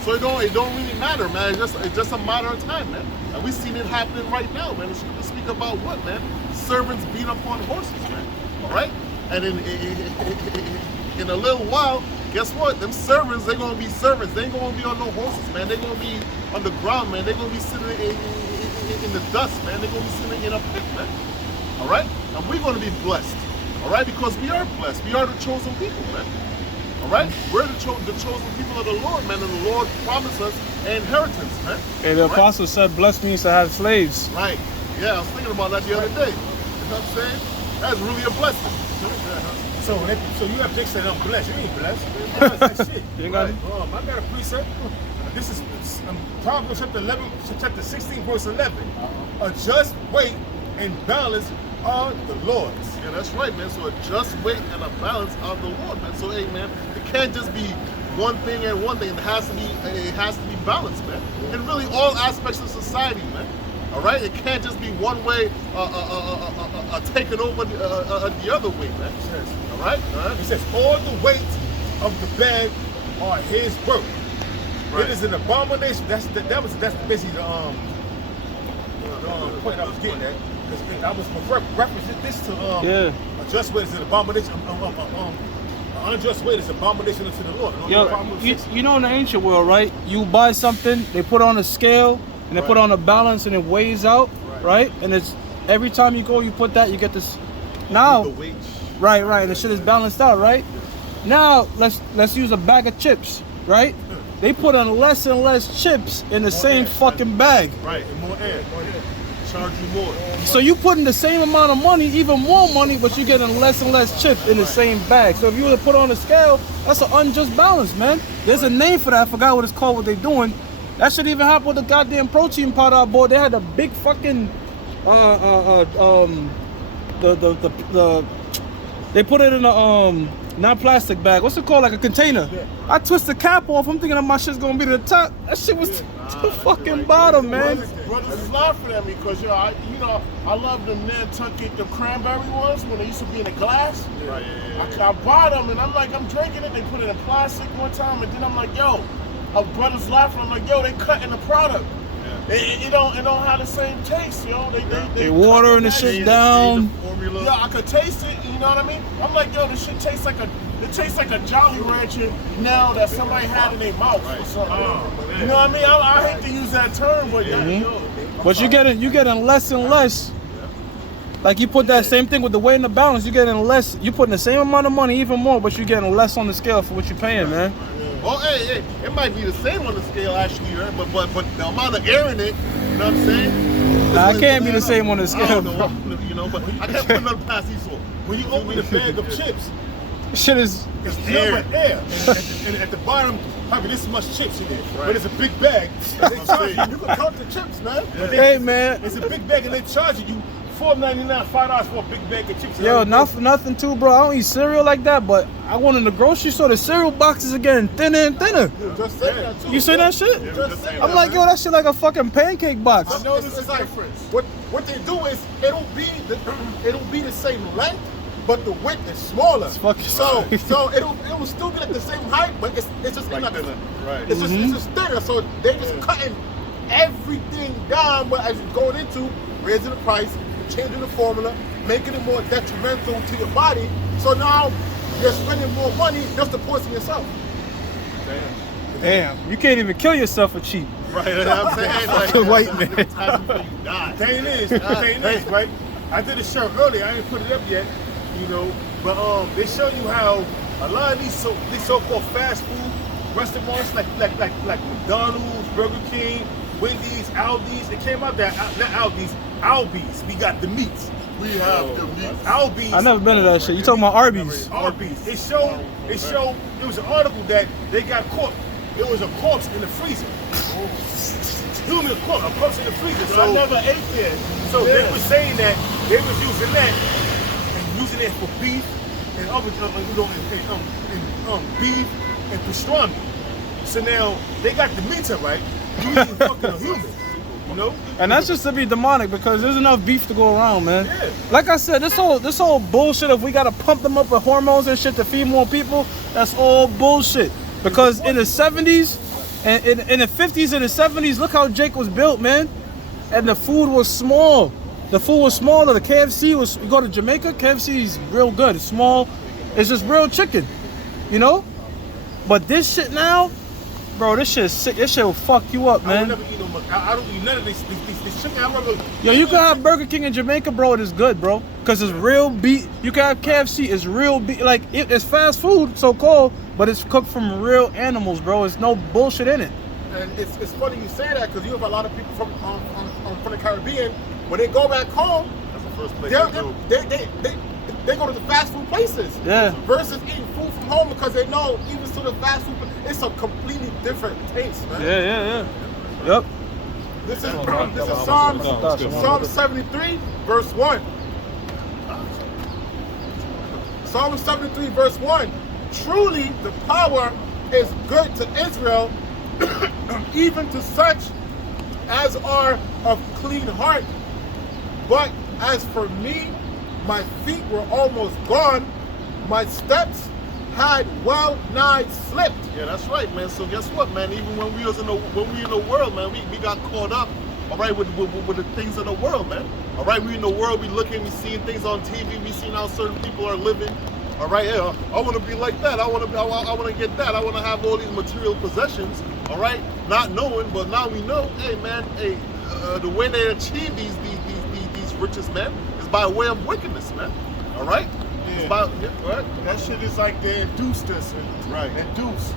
So it don't really matter, man. It's just a matter of time, man. And we seen it happening right now, man. The scriptures speak about what, man? Servants beat up on horses, man. All right? And in a little while, guess what? Them servants, they're gonna be servants. They ain't gonna be on no horses, man. They're gonna be on the ground, man. They're gonna be sitting in the dust, man. They're gonna be sitting in a pit, man. All right? And we're gonna be blessed. All right? Because we are blessed. We are the chosen people, man. All right? We're the chosen people of the Lord, man. And the Lord promised us an inheritance, man. Hey, the apostle said, blessed means to have slaves. Right. Yeah, I was thinking about that the other day. You know what I'm saying? That's really a blessing. So you have Jake said I'm blessed. You ain't blessed. You're blessed like shit. You got it? I got a precept. This is Proverbs chapter 16, verse 11. A just weight and balance are the Lord's. Yeah, that's right, man. So a just weight and a balance of the Lord, man. So hey, man, it can't just be one thing and one thing. It has to be balanced, man. In really all aspects of society, man. All right, it can't just be one way taking over the other way, man. All right. It says all the weight of the bag are his work. Right. It is an abomination. That's basically the point I was getting at. Because I was referencing this to a just weight is an abomination. An unjust weight is an abomination unto the Lord. Yo, you know in the ancient world, right? You buy something, they put on a scale, and they put on a balance, and it weighs out, right? And it's every time you go, you put that, you get this. Now, right. The shit is balanced out, right? Now let's use a bag of chips, right? They put on less and less chips in the same fucking bag. Right, and more air. Charge you more. So you putting the same amount of money, even more money, but you're getting less and less chips in the same bag. So if you were to put on a scale, that's an unjust balance, man. There's a name for that. I forgot what it's called, what they're doing. That should even happen with the goddamn protein powder I bought. They had a big fucking they put it in a not plastic bag. What's it called? Like a container. Yeah. I twist the cap off. I'm thinking that my shit's gonna be to the top. That shit was to the fucking bottom, man. Brothers is laughing at me because I love the Nantucket, the cranberry ones when they used to be in a glass. Right. I bought them and I'm drinking it. They put it in plastic one time and then I'm like, yo, brothers laughing. I'm like, yo, they cutting the product. It don't have the same taste, yo. They watering the shit down. Yeah, I could taste it. You know what I mean? I'm like, yo, this shit tastes like a Jolly Rancher now that somebody had in their mouth or something. You know what I mean? I hate to use that term, but but you're getting less and less. Like you put that same thing with the weight and the balance. You're getting less. You're putting the same amount of money, even more, but you're getting less on the scale for what you're paying, man. Oh, hey, it might be the same on the scale actually, right? But the amount of air in it, you know what I'm saying? Nah, it can't be the same on the scale. I don't know, you know, but I can't put another past these four. When you open the bag of chips, shit is it's air. And at the bottom, probably this much chips in it. But it's a big bag. They charge you. You can count the chips, man. Hey, man. It's a big bag, and they're charging you $4.99, $5 for a big bag of chips. Yo, nothing too, bro. I don't eat cereal like that, but I went in the grocery store. The cereal boxes are getting thinner and thinner. Just say that too. You see that shit? Yeah, Just just say saying I'm that, like, man. yo, that shit like a fucking pancake box. I know this is difference. What they do is it'll be the same length, but the width is smaller. It's fucking so it'll still be at the same height, but it's just Like in like thinner, right. it's just thinner. So they're just cutting everything down, but as you're going into raising the price, changing the formula, making it more detrimental to your body. So now you're spending more money just to poison yourself. Damn, you can't even kill yourself for cheap. Right, you know what I'm saying? Like, Fucking white man. time before you die. Thing is, right? I did a show earlier. I didn't put it up yet, you know. But they show you how a lot of these so-called fast food restaurants, like McDonald's, Burger King, Wendy's, Aldi's. It came out that not Aldi's, Albies. We got the meats. We have the meat. Albies. I never been to that shit. You talking about Arby's? Arby's. It showed. There was an article that they got caught. It was a corpse in the freezer. Human corpse in the freezer. So I never ate that. So they were saying that they was using that and using it for beef and other, beef and pastrami. So now they got the meat right. You eating fucking a human, you know? And that's just to be demonic because there's enough beef to go around, man. Yeah. Like I said, this whole bullshit. If we gotta pump them up with hormones and shit to feed more people, that's all bullshit. Because in the 70s and in the 50s and the 70s, look how Jake was built, man. And the food was small. The food was smaller. The KFC was. You go to Jamaica, KFC is real good. It's small. It's just real chicken, you know. But this shit now, bro, this shit is sick. This shit will fuck you up, I man. don't eat I don't eat none of this chicken. I rather. Yo, you can have Burger King in Jamaica, bro. It is good, bro, because it's real beef. You can have KFC. It's real beef. Like it's fast food, so called, but it's cooked from real animals, bro. There's no bullshit in it. And it's funny you say that because you have a lot of people from the Caribbean. When they go back home, That's the first place they do. they go to the fast food places. Yeah. Versus eating food from home because they know even to the fast food, it's a completely different taste, man. Yeah. Yep. This is Psalm 73, verse 1. Psalm 73, verse 1. Truly the power is good to Israel, even to such as are of clean heart. But as for me, my feet were almost gone, my steps had well nigh slipped. Yeah, that's right, man. So guess what, man? Even when we in the world, man, we got caught up, all right, with the things of the world, man. All right, we in the world, we looking, we seeing things on TV, we seeing how certain people are living. All right, yeah, I want to be like that. I want to get that. I want to have all these material possessions. All right, not knowing, but now we know. Hey, man, the way they achieve these riches, man, is by way of wickedness, man. All right. Yeah. Right? That shit is like they induced us. Right. Induced.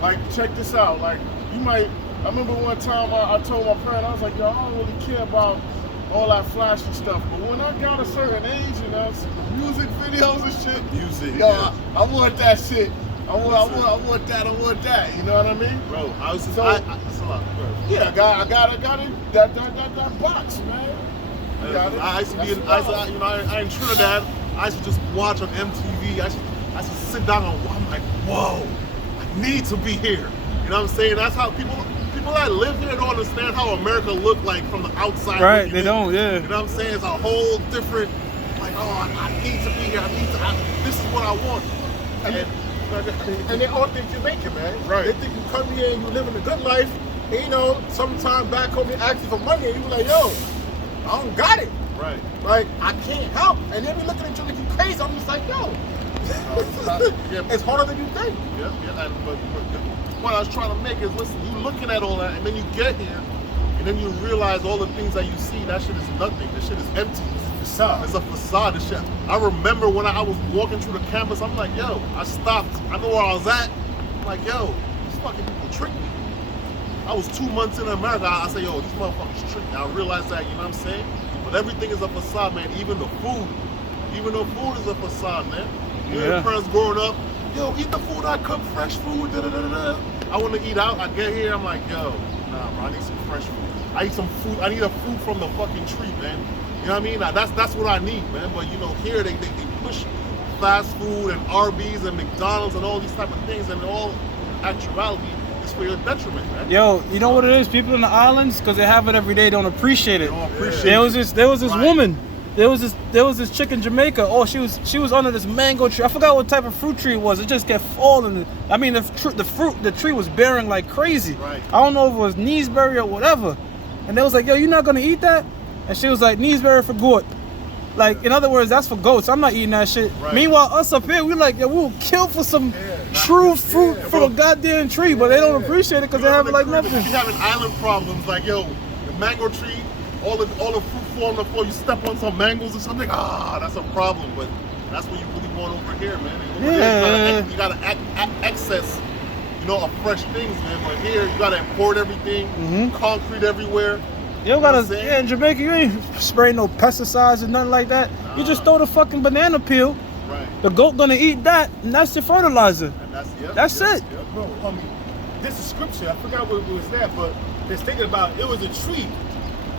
Like, check this out. Like, I remember one time I told my parents, I was like, yo, I don't really care about all that flashy stuff. But when I got a certain age, you know, music videos and shit, yo, yeah. I want that shit. I want that. You know what I mean? Bro, that's a lot, bro. Yeah, I got it. That box, man. I used to be in Trinidad. I used to just watch on MTV. I used to sit down and I'm like, whoa, I need to be here. You know what I'm saying? That's how people that live here don't understand how America look like from the outside. Right, they don't, yeah. You know what I'm saying? It's a whole different, like, oh, I need to be here. This is what I want. And they all think you're making, man. Right. They think you come here and you living a good life. And, you know, sometime back home you ask you for money and you be like, yo, I don't got it. Right. Like, I can't help. And they be looking at you like you crazy. I'm just like, yo, it's harder than you think. Yeah. But the point I was trying to make is, listen, you looking at all that, and then you get here, and then you realize all the things that you see, that shit is nothing. This shit is empty. It's a facade. This shit. I remember when I was walking through the campus, I'm like, yo, I stopped. I know where I was at. I'm like, yo, these fucking people tricked me. I was 2 months in America. I say, yo, these motherfuckers tricked me. I realized that, you know what I'm saying? But everything is a facade, man. Even the food. Even the food is a facade, man. You know, parents growing up, yo, eat the food I cook, fresh food, da-da-da-da-da. I want to eat out. I get here, I'm like, yo, nah, bro, I need some fresh food. I need some food. I need a fruit from the fucking tree, man. You know what I mean? Now, that's what I need, man. But you know, here they push fast food and Arby's and McDonald's and all these type of things, and all actuality is for your detriment, man. Yo, you know what it is? People in the islands, because they have it every day, don't appreciate it. Don't appreciate There was this Right. woman. There was this chick in Jamaica. Oh, she was under this mango tree. I forgot what type of fruit tree it was. It just kept falling. I mean, the tree was bearing like crazy. Right. I don't know if it was Neesberry or whatever. And they was like, yo, you're not gonna eat that? And she was like, Neesberry for goat. Like, in other words, that's for goats. I'm not eating that shit. Right. Meanwhile, us up here, we like, yo, we'll kill for some true fruit from a goddamn tree, but they don't appreciate it because they have it like nothing. You having island problems, like yo, the mango tree, all the fruit falling before you step on some mangoes or something. That's a problem. But that's what you really want over here, man. Over there, you gotta access, you know, of fresh things, man. But here, you gotta import everything, concrete everywhere. You don't gotta, in Jamaica, you ain't spray no pesticides or nothing like that. You just throw the fucking banana peel. Right. The goat gonna eat that, and that's your fertilizer. And That's it. Bro, this is scripture. I forgot what it was that, but they're thinking about it was a tree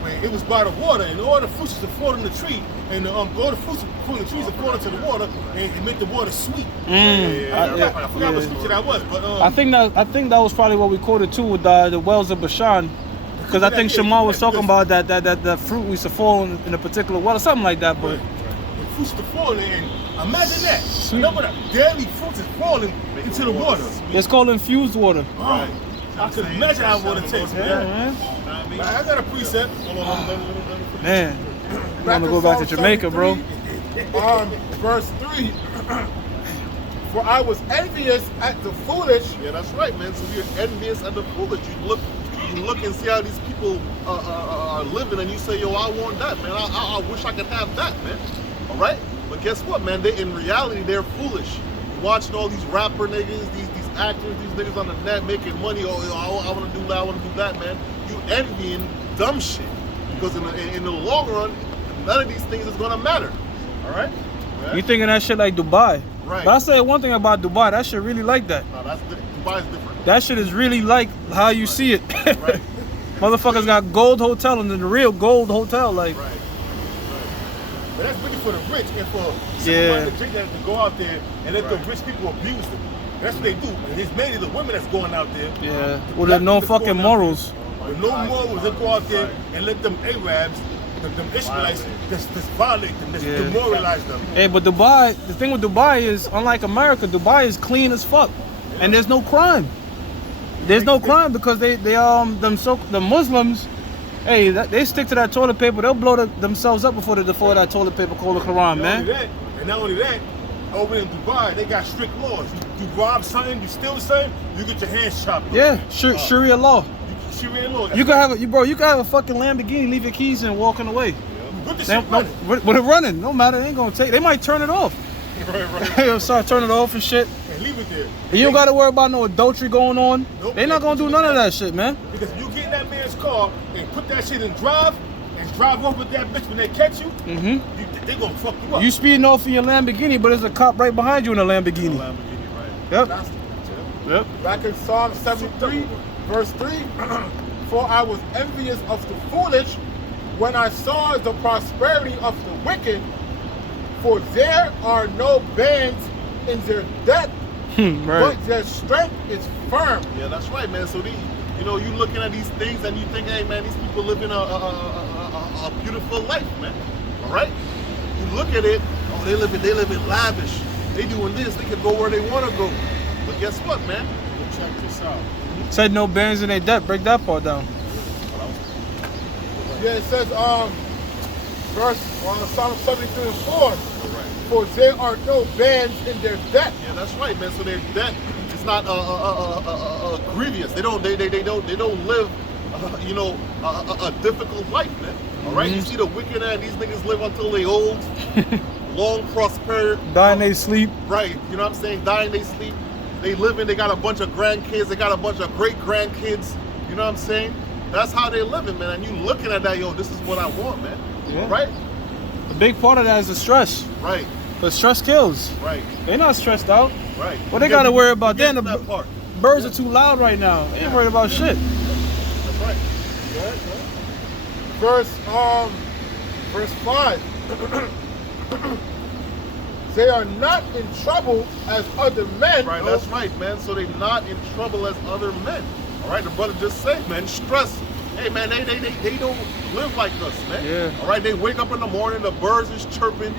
where it was by the water, and all the fruits are falling in the tree, and all the fruits from the trees are falling to the water, and it made the water sweet. I forgot what scripture that was, but I think that was probably what we quoted too with the wells of Bashan. Because I think Shamal was talking about that fruit used to fall in a particular water, something like that. But the fruits to fall in, and imagine that. Remember that daily fruits is falling into the water. it's called infused water. Right. I could imagine how water tastes, man. Man. I got a precept. Man, I'm gonna go back to Jamaica, bro. Verse 3. For I was envious at the foolish. Yeah, that's right, man. So you're envious at the foolish. You look and see how these people are living, and you say, yo, I want that, man. I wish I could have that, man. All right? But guess what, man? In reality, they're foolish. You're watching all these rapper niggas, these actors, these niggas on the net making money. Oh, I want to do that, I want to do that, man. You envying dumb shit. Because in the long run, none of these things is going to matter. All right? You thinking that shit like Dubai. Right. But I say one thing about Dubai, that shit really like that. No, Dubai's different. That shit is really like how you see it. Right. Motherfuckers got gold hotel and then the real gold hotel, like. Right. But that's really for the rich and for Yeah. somebody to go out there and let the rich people abuse them. That's what they do. And it's mainly the women that's going out there. Yeah. With the no fucking morals. With no morals, they go out there and let them Arabs, them Ishmaelites, just violate them, just demoralize them. Hey, but Dubai, the thing with Dubai is, unlike America, Dubai is clean as fuck, and there's no crime. There's no crime because the Muslims, hey, they stick to that toilet paper. They'll blow themselves up before they defile that toilet paper called the Quran, man. And not only that, over in Dubai, they got strict laws. You rob something, you steal something, you get your hands chopped off. Yeah, Sharia law. Sharia law. You can have a fucking Lamborghini, leave your keys and walking away. With the shit running. With it running, no matter, they ain't gonna take. They might turn it off. Right. Start turning it off and shit. And leave it there. And you don't gotta worry about no adultery going on. Nope. They not gonna do none of that shit, man. Because if you get in that man's car and put that shit in drive off with that bitch when they catch you, they gonna fuck you up. You speeding off in your Lamborghini, but there's a cop right behind you in a Lamborghini. Yep. Yep. Back in Psalm 73, verse 3. For I was envious of the foolish when I saw the prosperity of the wicked, for there are no bands in their debt, Right. but their strength is firm. Yeah, that's right, man. So you looking at these things and you think, hey, man, these people living a beautiful life, man. All right? You look at it, oh, they living lavish. They doing this. They can go where they want to go. But guess what, man? Check this out. Said no bands in their debt. Break that part down. Yeah, it says, verse Psalm 73 and 4. For there are no bands in their debt. Yeah, that's right, man. So their debt is not grievous. They don't live, a difficult life, man. All right, you see the wicked and these niggas live until they old, long, prosperous, Die in they sleep. right? You know what I'm saying? Die in they sleep. They living. They got a bunch of grandkids. They got a bunch of great grandkids. You know what I'm saying? That's how they living, man. And you looking at that, yo, this is what I want, man. Yeah. Right? The big part of that is the stress. Right. But stress kills. Right. They're not stressed out. Right. What they gotta worry about then? That part. Birds are too loud right now. They ain't worried about shit. That's right. Verse Verse 5. They are not in trouble as other men. Right, that's right, man. So they're not in trouble as other men. All right, the brother just said, man, stress. Hey, man, they don't live like us, man. Yeah. All right, they wake up in the morning, the birds is chirping.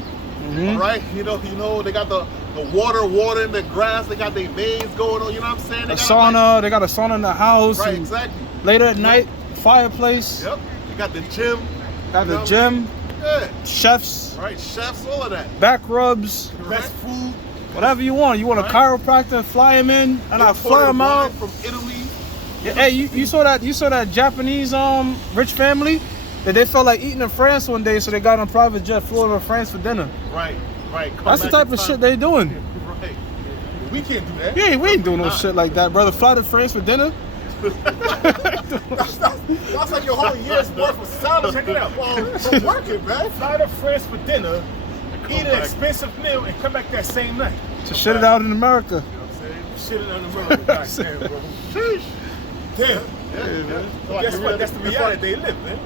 All right, you know, they got the water in the grass. They got their veins going on. You know what I'm saying? They got sauna. They got a sauna in the house. Right, exactly. Later at night, fireplace. Yep. They got the gym. Got the gym. Yeah. Chefs. Right, chefs, all of that. Back rubs. Best food. Whatever you want. You want a chiropractor? Fly him in, and I fly him out. From Italy. Yeah, hey, you saw that Japanese rich family that they felt like eating in France one day, so they got on a private jet, flew over to France for dinner. Right. That's the type of shit they doing. Right. We can't do that. Yeah, we ain't doing no shit like that, brother. Fly to France for dinner. That's like your whole year's worth of salary. Check it out. From working, man. Fly to France for dinner, eat an expensive meal, and come back that same night. To shit it out in America. Shit it on the road. God damn, bro. Sheesh. Damn. Yeah. Guess what? That's the reality they live, man.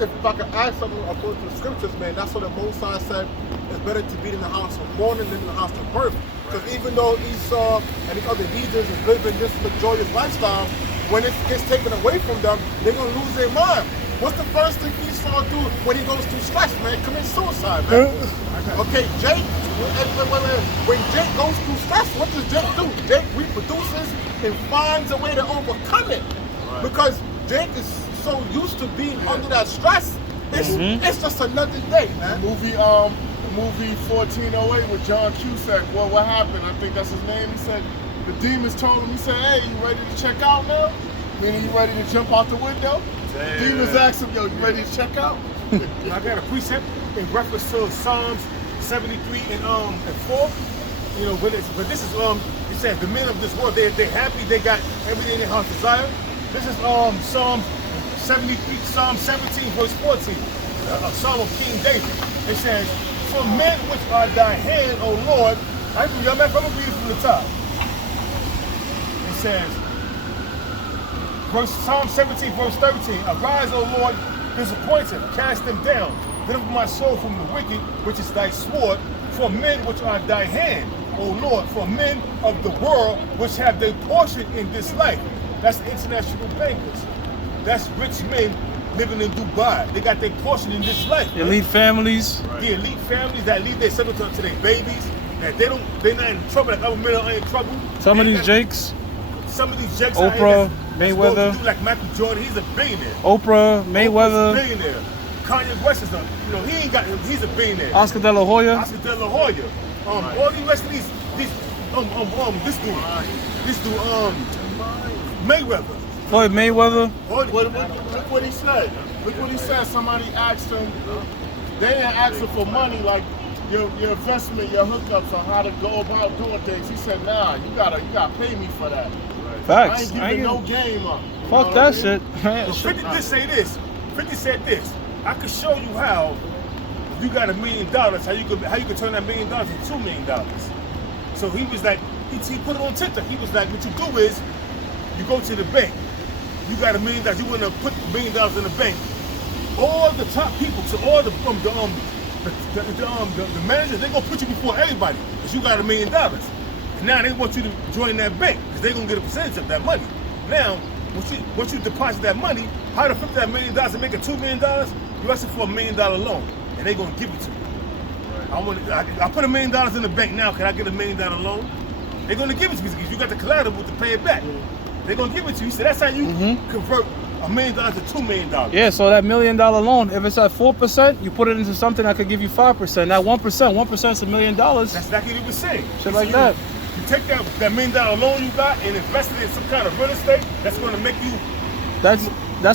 If I could add something according to the scriptures, man, that's what the Most High said. It's better to be in the house of mourning than in the house of birth. Because even though Esau and these other heathens is living this luxurious lifestyle, when it gets taken away from them, they're going to lose their mind. What's the first thing Esau do when he goes through stress, man? Commit suicide, man. Okay, Jake, when Jake goes through stress, what does Jake do? Jake reproduces and finds a way to overcome it. Because Jake is so used to being under that stress, it's just another day, man. Movie 1408 with John Cusack. Well, what happened? I think that's his name. He said the demons told him. He said, "Hey, you ready to check out now? Meaning you ready to jump out the window?" Damn. Demons asked him, "Yo, you ready to check out?" I got a precept in reference to Psalms 73 and 4. You know, but this is it says the men of this world they happy, they got everything their hearts desire. This is Psalm 73, Psalm 17, verse 14, a Psalm of King David. It says, "For men which are thy hand, O Lord," I'm gonna read it from the top. It says, Psalm 17, verse 13, "Arise, O Lord, disappoint him, cast them down, deliver my soul from the wicked, which is thy sword, for men which are thy hand, O Lord, for men of the world which have their portion in this life." That's international bankers. That's rich men living in Dubai. They got their portion in this life. Elite families. The elite families that leave their second to their babies, that they're not in trouble, like other men are in trouble. Some of these Jakes. Some of these Jakes Oprah, that's Mayweather. do like Michael Jordan, he's a billionaire. Oprah, Oprah's a Mayweather, billionaire. Kanye West is he's a billionaire. Oscar De La Hoya. Oscar De La Hoya. All the rest of these this dude, Mayweather. Floyd Mayweather. Look what he said. Look what he said. Somebody asked him. They didn't ask him for money like your investment, your hookups, on how to go about doing things. He said, "Nah, you gotta pay me for that. Facts. I ain't giving no game up." You Fuck know that what I shit. mean? 50 did say this. 50 said this. "I could show you how if you got $1 million, how you could turn that $1 million into $2 million." So he was like, he put it on TikTok. He was like, "What you do is, you go to the bank. You got $1 million. You want to put $1 million in the bank. All the top people, to all the managers, they gonna put you before everybody because you got $1 million. And now they want you to join that bank because they gonna get a percentage of that money. Now, once you deposit that money, how to flip that $1 million and make it $2 million? You ask for $1 million loan, and they gonna give it to you. I put $1 million in the bank now. Can I get $1 million loan? They're gonna give it to me because you got the collateral to pay it back. They're gonna give it to you. So that's how you convert $1 million to $2 million. Yeah, so that $1 million loan, if it's at 4%, you put it into something that could give you 5%. That 1% is $1 million. That's exactly what he was saying. Shit like that. You take that $1 million loan you got and invest it in some kind of real estate. That's gonna make you. That's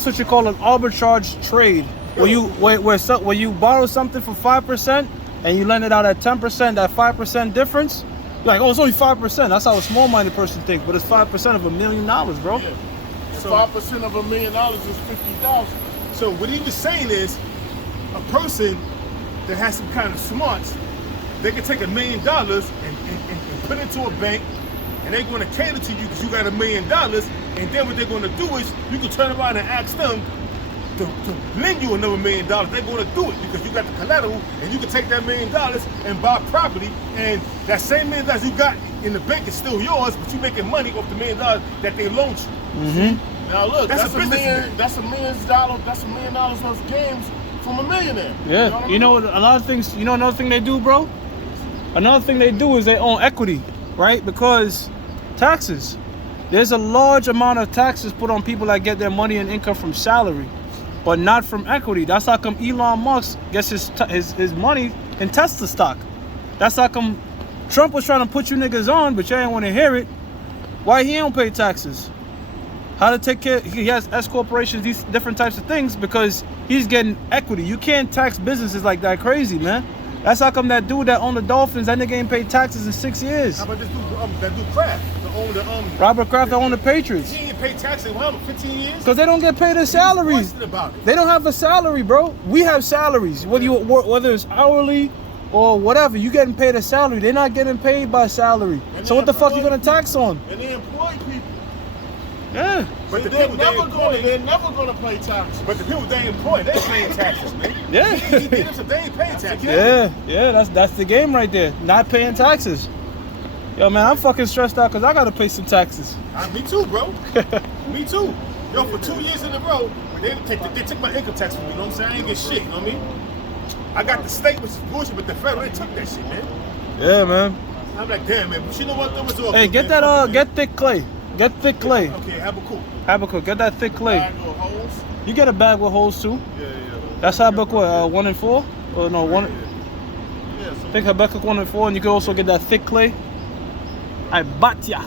what you call an arbitrage trade. Where you borrow something for 5% and you lend it out at 10%. That 5% difference. Like, oh, it's only 5%. That's how a small-minded person thinks, but it's 5% of $1 million, bro. Yeah. So 5% of $1 million is 50,000. So what he was saying is, a person that has some kind of smarts, they can take $1 million and put it into a bank, and they're going to cater to you because you got $1 million. And then what they're going to do is, you can turn around and ask them, to lend you another $1 million, they're going to do it because you got the collateral and you can take that $1 million and buy property, and that same $1 million you got in the bank is still yours, but you're making money off the $1 million that they loaned you. Mm-hmm. Now look, That's that's a $1 business million. man. That's $1 million. That's $1 million worth of games from a millionaire. Yeah. You know what? A lot of things. You know another thing they do, bro. Another thing they do is they own equity, right? Because taxes. There's a large amount of taxes put on people that get their money and income from salary, but not from equity. That's how come Elon Musk gets his money in Tesla stock. That's how come Trump was trying to put you niggas on, but you ain't want to hear it. Why he don't pay taxes? How to take care? He has S corporations, these different types of things because he's getting equity. You can't tax businesses like that crazy, man. That's how come that dude that owned the Dolphins, that nigga ain't paid taxes in 6 years. How about this dude, that dude Kraft, Robert Kraft that owned the Patriots. He ain't paid taxes in how, 15 years? Because they don't get paid their salaries. About it. They don't have a salary, bro. We have salaries. Whether it's hourly or whatever, you getting paid a salary. They're not getting paid by salary. And So what the fuck you gonna tax on? And they employ people. Yeah. But See, the they're people they're never gonna pay taxes. But the people they employ, they paying taxes, man. Yeah. He did them, so they ain't paying taxes. Yeah, that's the game right there. Not paying taxes. Yo, man, I'm fucking stressed out because I gotta pay some taxes. Me too, bro. Me too. Yo, for 2 years in a row, they took my income tax from me. You know what I'm saying? I ain't get shit. You know what I mean? I got the state, which is bullshit, but the federal, they took that shit, man. Yeah, man. I'm like, damn, man. But you know what? That was all Hey, good, get man. that get thick clay. Get thick clay. Okay, Habakkuk, get that thick clay. Bag of holes. You get a bag with holes too. Yeah. That's Habakkuk 1 and 4. Or no, one. Yeah, so I think Habakkuk 1 and 4, and you can also get that thick clay. I bat ya.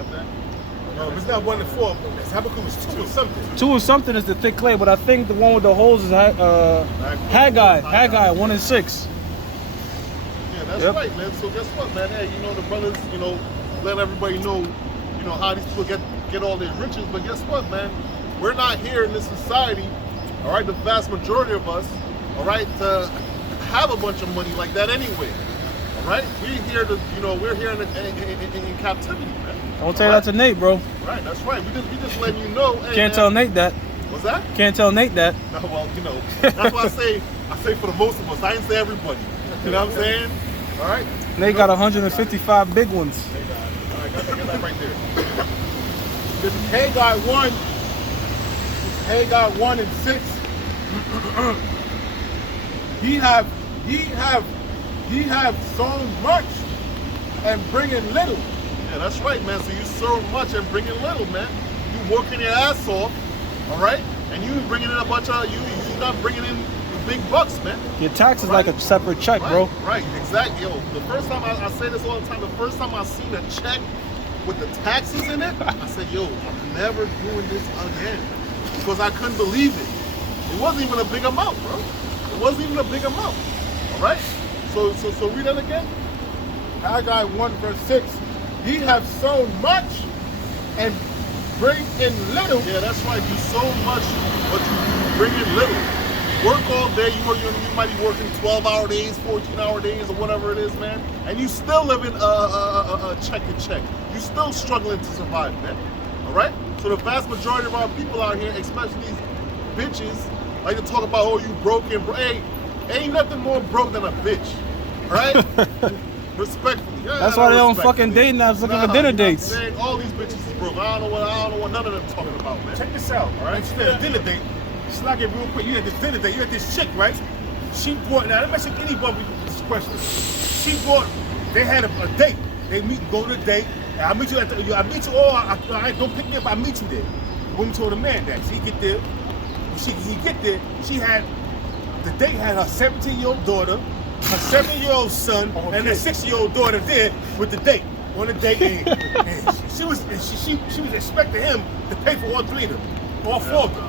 about that. No, it's not 1 and 4. Habakkuk was 2 or something. 2 or something is the thick clay, but I think the one with the holes is Haggai. Haggai 1 and 6. Yeah, that's Yep. right, man. So guess what, man? Hey, you know the brothers, let everybody know, how these people get all their riches. But guess what, man? We're not here in this society, all right, the vast majority of us, all right, to have a bunch of money like that anyway. All right? We're here in captivity, man. Don't tell that to Nate, bro. Right, that's right. We just letting you know. Hey, Can't man, tell Nate that. What's that? Can't tell Nate that. No, well, that's why I say for the most of us. I didn't say everybody. You know what I'm saying? All right? Nate got 155 big ones. All right, got that right there. This is Haggai 1. This is Haggai 1 and 6. Ye have sown much and bringing little. Yeah, that's right, man. So you sow much and bringing little, man. You working your ass off, all right? And you bringing in a bunch of, you not bringing in the big bucks, man. Your tax is like a separate check, bro. Right, exactly. Yo, the first time I say this all the time, the first time I seen a check with the taxes in it, I said, yo, I'm never doing this again. Because I couldn't believe it. It wasn't even a big amount, bro. It wasn't even a big amount. All right? So read that again. Haggai 1 verse 6. Ye have sown much and bring in little. Yeah, that's right. You sow much, but you bring in little. Work all day. You might be working 12-hour days, 14-hour days, or whatever it is, man. And you still living check to check. You still struggling to survive, man. All right? So the vast majority of our people out here, especially these bitches, like to talk about, oh, you broke and hey, ain't nothing more broke than a bitch. All right? Respectfully. Yeah, That's why they on fucking dating apps looking for dinner dates. Saying, all these bitches is broke. I don't know what none of them talking about, man. Check this out, all right? Instead of dinner date, slug it real quick. You had this dinner date. You had this chick, right? She brought, now let me ask anybody this question. They had a date. They meet and go to a date. And I meet you I don't pick me up, I meet you there. The woman told the man that. So he get there. The date had her 17-year-old daughter, her 7-year-old son, and her 6-year-old daughter there with the date. On the date, and she was expecting him to pay for all 3 of them, all 4 of them.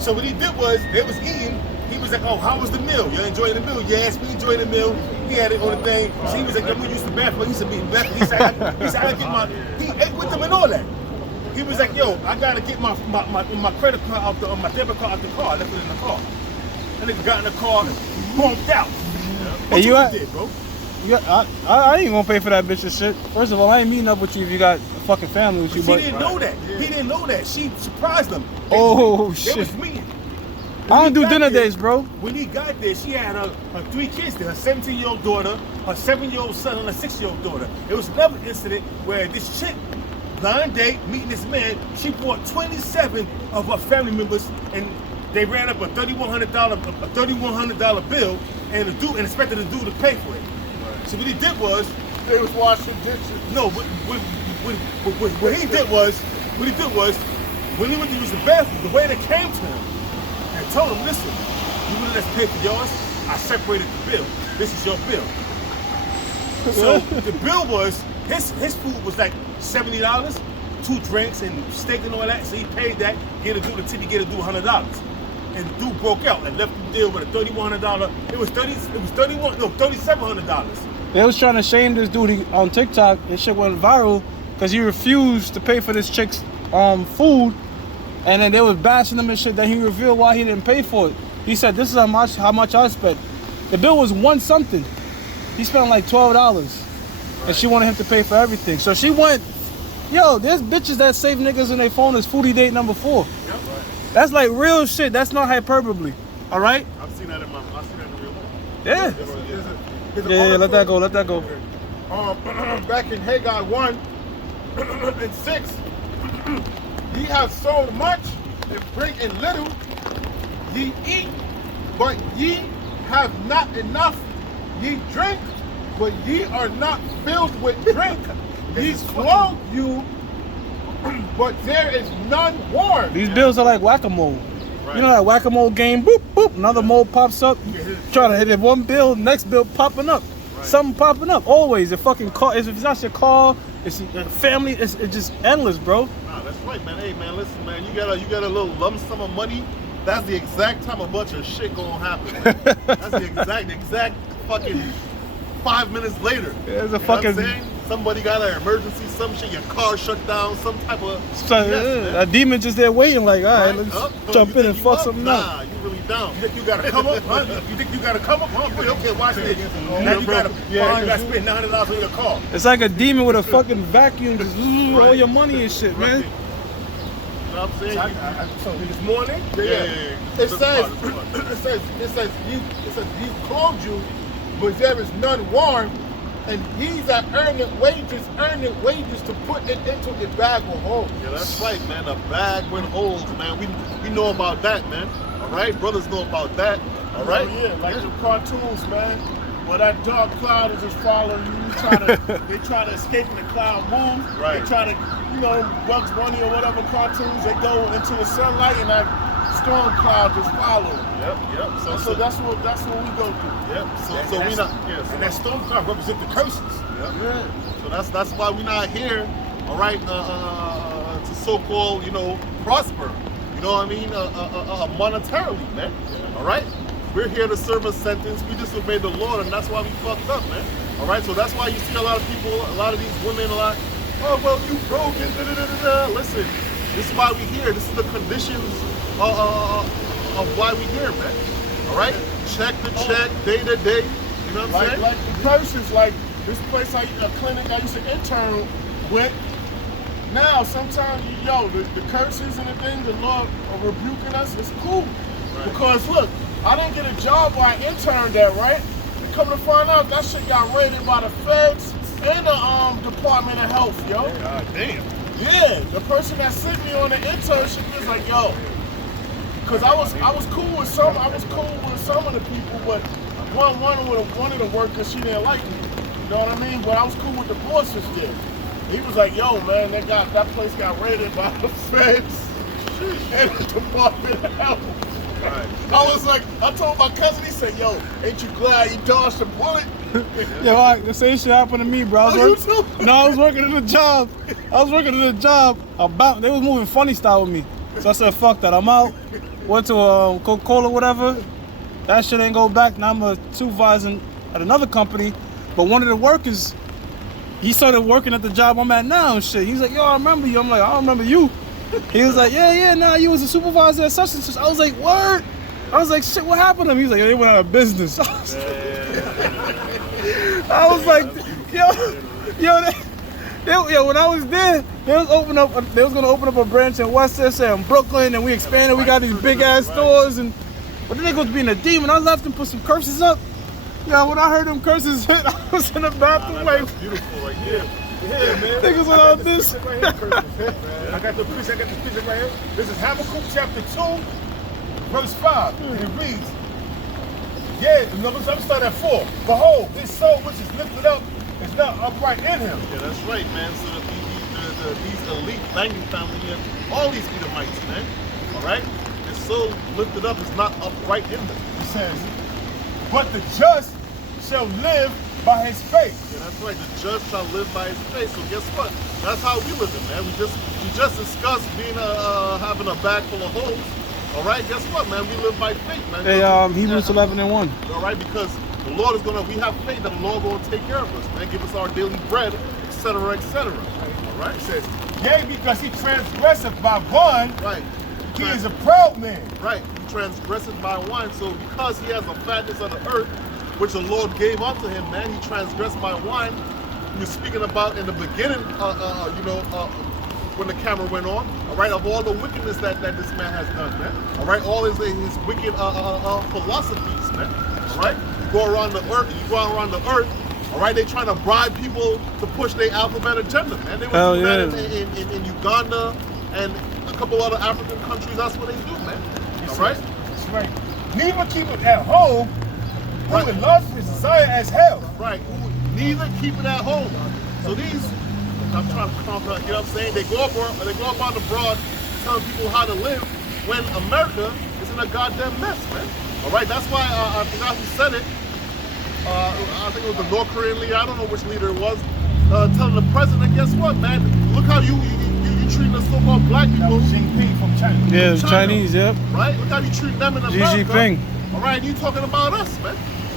So what he did was, they was eating. He was like, oh, how was the meal? You enjoying the meal? Yes, we enjoyed the meal. He had it on the thing. So he was like, I'm going to use the bathroom. He said, he said, I get he ate with them and all that. He was like, yo, I got to get my credit card out my debit card out the car. I left it in the car. And nigga got in the car and bumped out. Hey, you did, bro? I ain't gonna pay for that bitch and shit. First of all, I ain't meeting up with you if you got fucking family with you, She but didn't know that. He didn't know that. She surprised him. Oh, They shit. was meeting. I don't do When he got dinner there- dates, bro. When he got there, she had her 3 kids there, her 17-year-old daughter, her 7-year-old son, and her 6-year-old daughter. It was another incident where this chick, blind date, meeting this man, she brought 27 of her family members, and they ran up a $3,100 bill, and expected the dude to pay for it. So what he did was, They was washing dishes. no, what he did was, when he went to use the bathroom, the waiter came to him and told him, listen, you wouldn't let us pay for yours? I separated the bill. This is your bill. So the bill was, his food was like $70, 2 drinks and steak and all that. So he paid that, get a dude a tip, he get a dude $100. And the dude broke out and left the deal with a $3,100. It was $3,700. They was trying to shame this dude on TikTok. This shit went viral because he refused to pay for this chick's food, and then they was bashing him and shit. Then he revealed why he didn't pay for it. He said, "This is how much I spent." The bill was $1 something. He spent like $12, and she wanted him to pay for everything. So she went, "Yo, there's bitches that save niggas in their phone as foodie date number 4." That's like real shit. That's not hyperbole. All right? I've seen that in real life. Yeah. There's an Yeah, let that go. Let that go. Back in Haggai 1 and 6, ye have sold much and bring in little. Ye eat, but ye have not enough. Ye drink, but ye are not filled with drink. Ye clothe you, but there is none warm. These bills are like whack-a-mole. Right. You know that whack-a-mole game? Boop, boop. Another mole pops up. Try to hit it one bill, next bill popping up. Right. Something popping up. Always. A fucking car. If it's not your car, it's your family. It's just endless, bro. Nah, that's right, man. Hey, man, listen, man. You got a little lump sum of money. That's the exact time a bunch of shit gonna happen. Man. That's the exact fucking 5 minutes later. Yeah, it's a You know what fucking. I'm saying? Somebody got an emergency, some shit. Your car shut down, some type of. So, yes, a demon just there waiting, like, all right, Right? let's Up? jump You in and think fuck you up? something Nah, up. you really down. You think you gotta come up, huh? You think you gotta come up, huh? Okay, watch this. Now you bro. gotta, Yeah, you gotta spend $900 on your car. It's like a demon with a fucking vacuum, just all your money and shit, man. You know what I'm saying? So this morning, Yeah. It says, ye clothe you, but there is none warm. And ye that earn wages to put it into a bag will hold. Yeah, that's right, man. A bag with holes, man. We know about that, man. All right, brothers know about that. All right. Oh, yeah, like the cartoons, man. Where that dark cloud is just following you. They try to escape and the cloud moves. Right. They try to, Bugs Bunny or whatever cartoons, they go into the sunlight and that storm cloud just follow them. Yep. So that's what we go through. Yep. So we not. Yeah. and that storm cloud represent the curses. Yep. So that's why we're not here. All right. To so-called, prosper. You know what I mean? Monetarily, man. All right. We're here to serve a sentence. We disobeyed the Lord, and that's why we fucked up, man. All right. So that's why you see a lot of people, a lot of these women, oh well, you broke it. Listen, this is why we here. This is the conditions of why we here, man. All right. Check to check, day to day. You know what I'm saying? Like the curses, like this place, a clinic I used to intern with. Now, sometimes, the curses and the things, the Lord are rebuking us. It's cool. Right. Because, look, I didn't get a job where I interned at, right? Come to find out, that shit got raided by the feds and the Department of Health, yo. God damn. Yeah, the person that sent me on the internship is like, yo, because I was cool with some of the people, but one of the workers, she didn't like me. You know what I mean? But I was cool with the bosses there. He was like, yo, man, that place got raided by the feds and the Department of Health. Right. I was like, I told my cousin, he said, yo, ain't you glad you dodged a bullet? Yo, the same shit happened to me, bro. I was working at a job. They was moving funny style with me. So I said, fuck that. I'm out. Went to Coca-Cola, whatever. That shit ain't go back. Now I'm a supervisor at another company. But one of the workers, he started working at the job I'm at now and shit. He's like, yo, I remember you. I'm like, I don't remember you. He was like, yeah, nah, you was a supervisor at such and such. I was like, word? I was like, shit, what happened to him? He's like, they went out of business. I was like, yo, Yeah, when I was there, they was gonna open up a branch in Westchester and Brooklyn, and we expanded. We got these big ass stores, but then they go to being a demon. I left and put some curses up. Yeah, when I heard them curses hit, I was in the bathroom like, That's beautiful right here. Yeah, man. niggas without this. Right here, curses hit, man. I got the picture right here. This is Habakkuk chapter 2, verse 5. And it reads, yeah, I'm starting at 4. Behold, his soul which is lifted up is not upright in him. Yeah, that's right, man. So these elite banking family here, all these Edomites, man. All right, his soul lifted up is not upright in them. It says, but the just shall live by his faith. Yeah, that's right. The just shall live by his faith. So guess what? That's how we live, man. We just discussed being having a bag full of holes. All right, guess what, man? We live by faith, man. Hey, Hebrews 11:1. All right, because the Lord is we have faith that the Lord will take care of us, man. Give us our daily bread, etc., etc. All right, It says, yea, because he transgresseth by one, right. he is a proud man. Right, he transgresseth by one. So because he has the fatness of the earth, which the Lord gave unto him, man, he transgressed by wine. He was speaking about in the beginning, when the camera went on, all right, of all the wickedness that this man has done, man. All right, all his wicked philosophies, man. All right, you go around the earth, all right, they trying to bribe people to push their alphabet agenda, man. They were doing that in Uganda and a couple other African countries. That's what they do, man. All right? That's right. Neither keep it at home, who enlarges his desire as hell. Right. Neither keep it at home. So these, I'm trying to conquer, you know what I'm saying? They go up on the broad telling people how to live when America is in a goddamn mess, man. All right, that's why I forgot who said it. I think it was the North Korean leader, I don't know which leader it was, telling the president, guess what, man? Look how you treating the so-called black people. Xi Jinping from China. Yeah, the Chinese, yep. Right? Look how you treat them in America. Xi Jinping. All right, and you talking about us, man.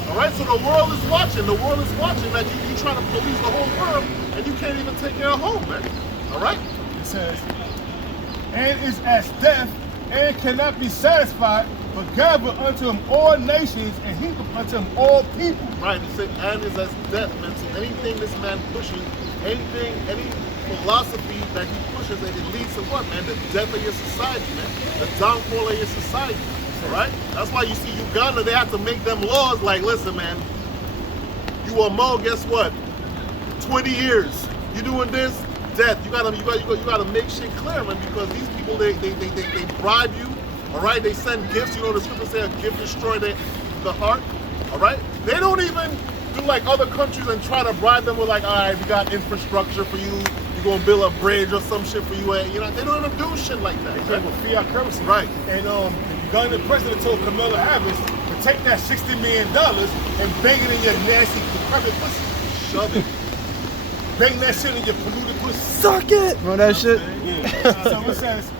All right, so the world is watching. The world is watching that you trying to police the whole world, and you can't even take care of home, man. All right? It says, and is as death, and cannot be satisfied, but gather unto him all nations, and heap up unto him all people. Right, he said, and is as death, man. So anything this man pushes, any philosophy that he pushes, it leads to what, man? The death of your society, man. The downfall of your society. All right? That's why you see Uganda, they have to make them laws like, listen, man, you are Mo, guess what? 20 years. You doing this, death. You gotta make shit clear, man, because these people they bribe you. All right, they send gifts. You know the scripture say a gift destroy the heart. All right, they don't even do like other countries and try to bribe them with like, all right, we got infrastructure for you. You're gonna build a bridge or some shit for you. And, you know, they don't even do shit like that. They came with fiat currency. Right. And the Ugandan president told Kamala Harris to take that $60 million and bang it in your nasty, decrepit pussy. Shove it. Bang that shit in your polluted pussy. Suck it. Remember that shit? Yeah. So it says,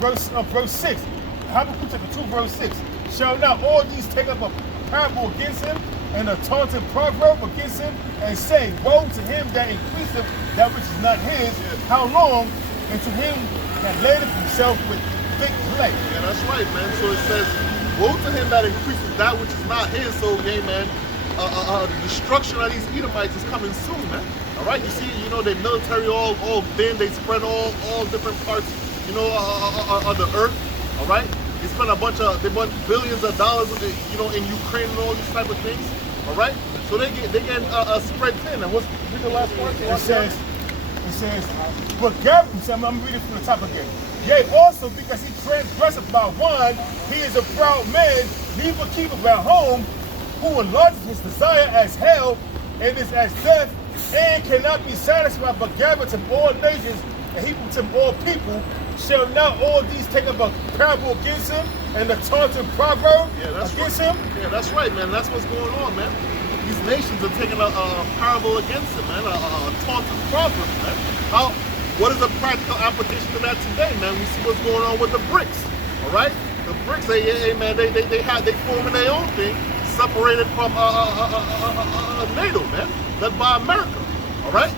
verse 6. Habakkuk chapter 2, verse 6. Shall not all these take up a parable against him, and a taunting proverb against him, and say, woe to him that increaseth that which is not his, how long? And to him that ladeth himself with thick clay. Yeah, that's right, man. So it says, woe to him that increases that which is not his. So, yeah, man, the destruction of these Edomites is coming soon, man. All right, you see, you know, their military all thin, they spread all different parts, you know, of the earth. All right, they spent billions of dollars, you know, in Ukraine and all these type of things. All right, so they get spread thin. And what's the last part? It says, but Gary, I'm reading from the top again. Yea, also because he transgresseth by one, he is a proud man, neither keepeth at home, who enlarges his desire as hell, and is as death, and cannot be satisfied, but gathereth him all nations, and heapeth him all people. Shall not all these take up a parable against him, and the taunting proverb against him? Yeah, that's right, man. That's what's going on, man. These nations are taking a parable against him, man. A taunting proverb, man. What is the practical application of that today, man? We see what's going on with the BRICS, all right? The BRICS, they forming their own thing, separated from NATO, man, led by America, all right?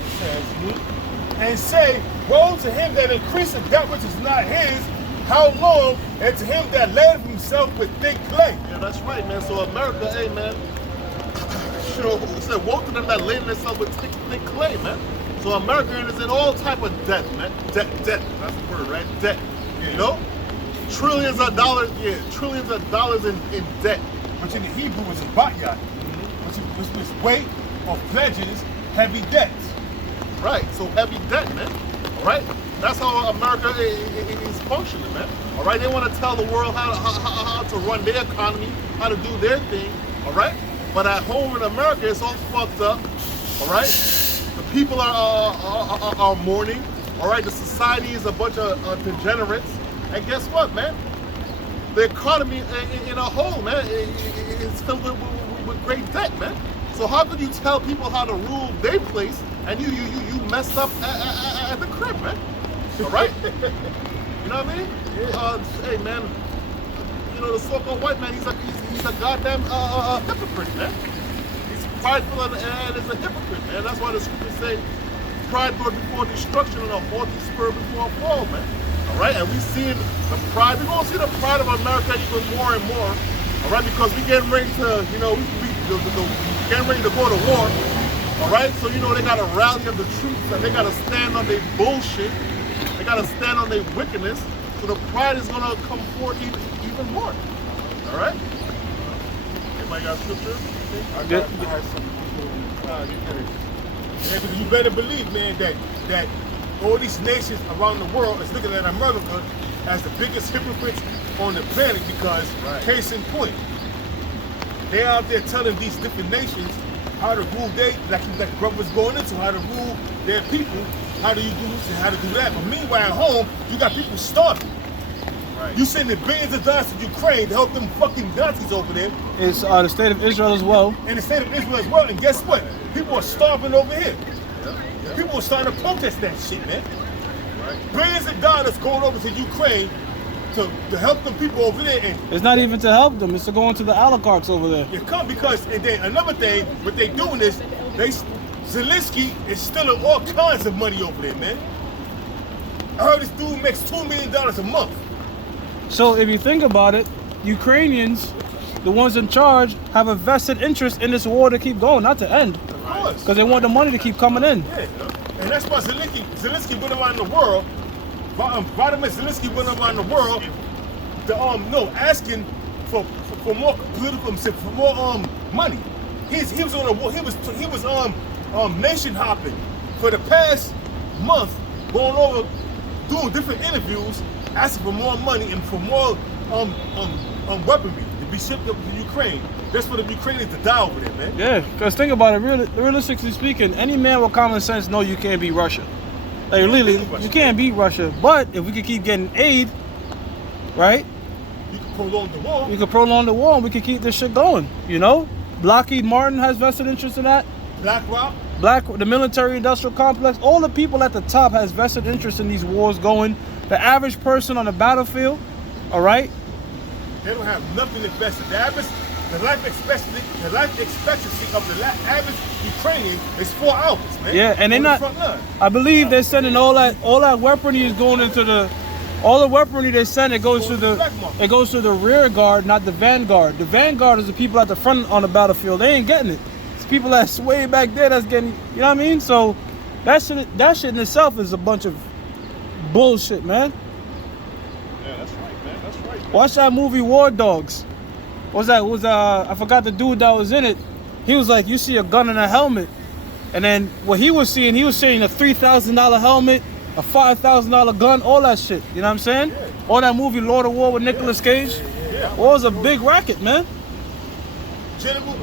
And say, woe to him that increaseth that which is not his, how long? And to him that ladeth himself with thick clay. Yeah, that's right, man. So America, hey, man, you know, it said, woe to them that laden themselves with thick clay, man. So America is in all type of debt, man. Debt. That's the word, right? Debt. You know? Trillions of dollars in debt. Which in the Hebrew is a batyat, which was weight of pledges, heavy debts. Right, so heavy debt, man. All right, that's how America is functioning, man. All right, they want to tell the world how to run their economy, how to do their thing. All right, but at home in America, it's all fucked up. All right, the people are mourning. All right, the society is a bunch of degenerates. And guess what, man? The economy in a whole, man, is filled with great debt, man. So how could you tell people how to rule their place and you messed up at the crib, man? All right? You know what I mean? Yeah. Hey, man, you know, the so-called white man, he's a goddamn hypocrite, man. He's prideful and is a hypocrite, man. That's why the scriptures say, pride goes before destruction and a haughty spirit before a fall, man. All right, and we've seen the pride. We're going to see the pride of America even more and more. All right, because we're getting ready to, you know, we're getting ready to go to war. All right, so you know they got to rally up the troops and they got to stand on their bullshit. They got to stand on their wickedness. So the pride is going to come forth even more. All right. Anybody got scripture? I got some. Yeah, because you better believe, man, that all these nations around the world is looking at America as the biggest hypocrites on the planet because, case in point, they're out there telling these different nations how to rule like brother was going into, how to rule their people, how do you do this and how to do that. But meanwhile at home, you got people starving. Right. You sending billions of dollars to Ukraine to help them fucking Nazis over there. It's the state of Israel as well. And the state of Israel as well. And guess what? People are starving over here. People are starting to protest that shit, man. Right. Billions of dollars going over to Ukraine to help them people over there. And it's not even to help them, it's to go into the oligarchs over there. You come because, and then another thing, what they doing is, Zelensky is stealing all kinds of money over there, man. I heard this dude makes $2 million a month. So if you think about it, Ukrainians, the ones in charge, have a vested interest in this war to keep going, not to end. Of course. Because they want the money to keep coming in. Yeah. And that's why Zelensky went around the world, Vladimir Zelensky went around the world asking for more political, for more money. He was on a war, he was nation hopping for the past month, going over, doing different interviews, asking for more money and for more weaponry to be shipped up to Ukraine. That's for the Ukrainians to die over there, man. Yeah, because think about it, realistically speaking, any man with common sense knows you can't beat Russia. Like, really, you can't beat Russia. But if we could keep getting aid, right? You can prolong the war. We could prolong the war and we could keep this shit going, you know? Lockheed Martin has vested interest in that. The military-industrial complex, all the people at the top has vested interest in these wars going. The average person on the battlefield, all right? They don't have nothing invested. The life expectancy of the average Ukrainian is 4 hours, man. Yeah, and they're not. I believe they're sending all that weaponry is going into all the weaponry they send. It goes to the rear guard, not the vanguard. The vanguard is the people at the front on the battlefield. They ain't getting it. It's people that's way back there that's getting. You know what I mean? So that shit in itself is a bunch of bullshit, man. Yeah, that's right, man. That's right. Watch that movie War Dogs. I forgot the dude that was in it. He was like, you see a gun and a helmet. And then what he was seeing a $3,000 helmet, a $5,000 gun, all that shit. You know what I'm saying? Yeah. All that movie Lord of War with Nicolas Cage. Yeah. War was a big racket, man. General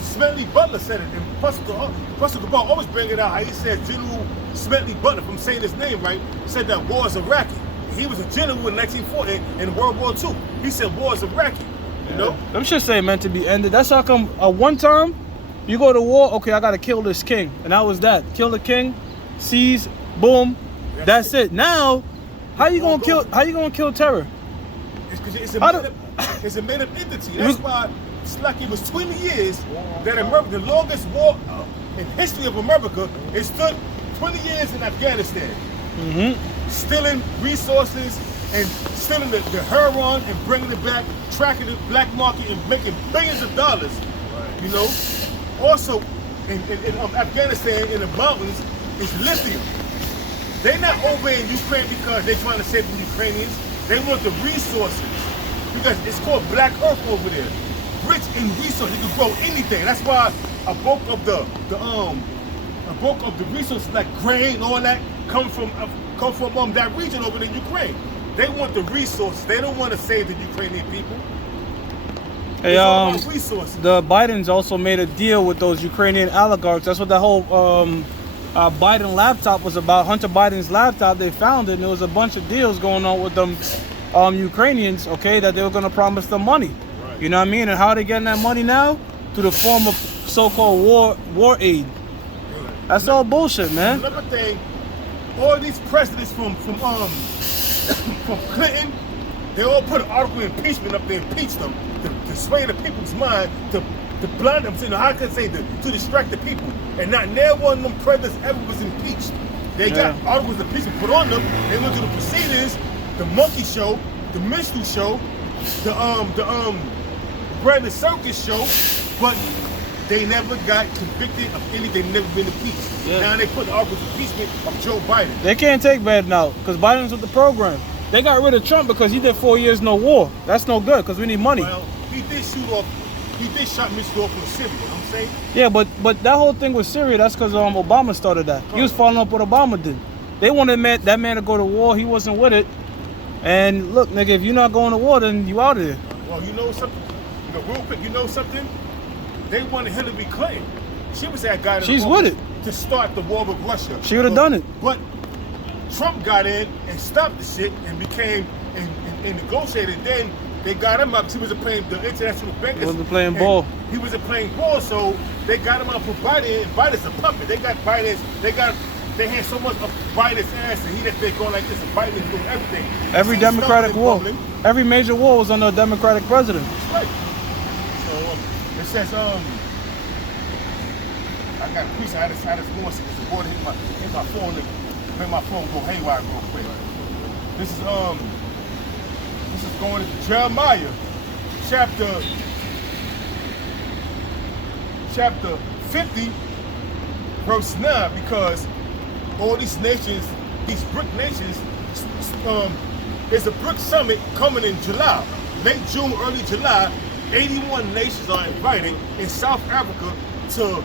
Smedley Butler said it. And Pastor Cabal always bring it out. How he said General Smedley Butler, if I'm saying his name right, said that war is a racket. He was a general in 1940 in World War II. He said war is a racket. You know? Them shit say meant to be ended. That's how come one time you go to war, okay, I gotta kill this king. And that was that. Kill the king, seize, boom, that's it. Now, how you gonna kill terror? It's because it's a made up entity. That's why it's like it was 20 years that America, the longest war in history of America, it stood 20 years in Afghanistan. Mm-hmm. Stealing resources and stealing the heroin and bringing it back, tracking the black market and making billions of dollars. You know, also in Afghanistan, in the mountains, is lithium. They're not over in Ukraine because they're trying to save the Ukrainians. They want the resources because it's called Black Earth over there. Rich in resources, you can grow anything. That's why a bulk of the resources like grain, all that come from that region over in Ukraine. They want the resources. They don't want to save the Ukrainian people. Hey, It's all about resources. the Bidens also made a deal with those Ukrainian oligarchs. That's what the whole Biden laptop was about. Hunter Biden's laptop, they found it, and there was a bunch of deals going on with them Ukrainians, okay, that they were going to promise them money. Right. You know what I mean? And how are they getting that money now? Through the form of so-called war aid. That's all bullshit, man. Another thing, all these presidents from Clinton, they all put an article of impeachment up there, impeach them, to sway the people's mind, to blind them, how can I say, to distract the people. And not never one of them presidents ever was impeached. They got articles of impeachment put on them. They went through the proceedings, the monkey show, the minstrel show, the Brandon Circus show, but they never got convicted of anything, never been impeached. Yeah. Now they put the articles of impeachment of Joe Biden. They can't take Biden out because Biden's with the program. They got rid of Trump because he did 4 years no war. That's no good because we need money. Well, he did shot Mr. off in Syria, you know what I'm saying? Yeah, but that whole thing with Syria, that's because Obama started that. He was following up what Obama did. They wanted that man to go to war. He wasn't with it. And look, nigga, if you're not going to war, then you out of there. Well, you know something? Real quick, you know something? They wanted Hillary Clinton. She was that guy She's with it. to start the war with Russia. She would have done it. But Trump got in and stopped the shit and became and negotiated. Then they got him up. He wasn't playing the international bankers. He wasn't playing ball. He wasn't playing ball, so they got him out for Biden. And Biden's a puppet. They got Biden's. They had so much of Biden's ass, and he just been going like this. And Biden is doing everything. Every Democratic war, every major war was under a Democratic president. That's right. So it says I got a piece. I just going to the water hit my phone and make my phone go haywire real quick. This is going to Jeremiah chapter 50 verse 9, because all these nations, these BRIC nations, there's a BRIC summit coming in July, late June, early July. 81 nations are invited in South Africa to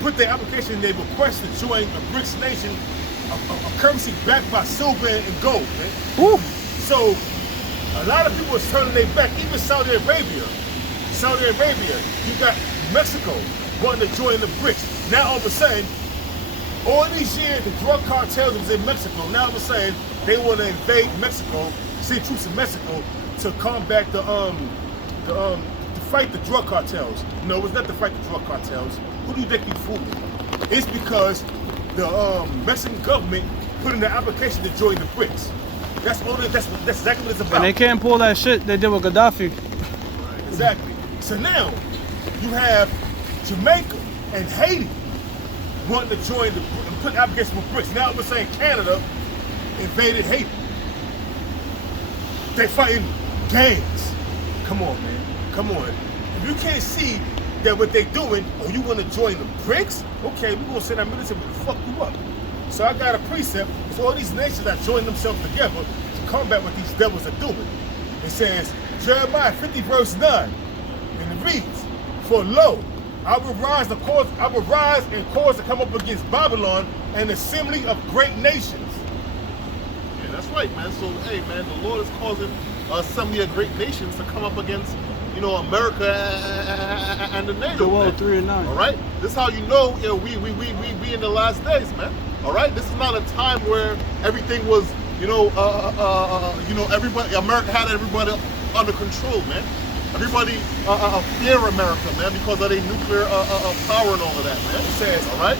put their application. They request to join a BRICS nation, a currency backed by silver and gold, man. Woo. So a lot of people are turning their back, even Saudi Arabia. You got Mexico wanting to join the BRICS. Now all of a sudden, all these years the drug cartels was in Mexico. Now all of a sudden they want to invade Mexico, send troops in Mexico to combat to fight the drug cartels. No, it's not to fight the drug cartels. Who do you think you fooling? It's because the Mexican government put in the application to join the BRICS. That's exactly what it's about. And they can't pull that shit they did with Gaddafi. Exactly. So now you have Jamaica and Haiti wanting to join and put applications for BRICS. Now we're saying Canada invaded Haiti. They fighting gangs. Come on, man. Come on. If you can't see that what they're doing, or you want to join the BRICS, okay, we're going to send our military to fuck you up. So I got a precept. So all these nations that join themselves together to combat what these devils are doing. It says, Jeremiah 50 verse 9, and it reads, "For lo, I will rise and cause to come up against Babylon, an assembly of great nations." Yeah, that's right, man. So, hey, man, the Lord is causing an assembly of great nations to come up against, America and the NATO. Joel man. 3 and 9. All right, this is how you know, we in the last days, man. All right, this is not a time where everything was, everybody, America had everybody under control, man. Everybody fear America, man, because of their nuclear power and all of that, man. It says, all right,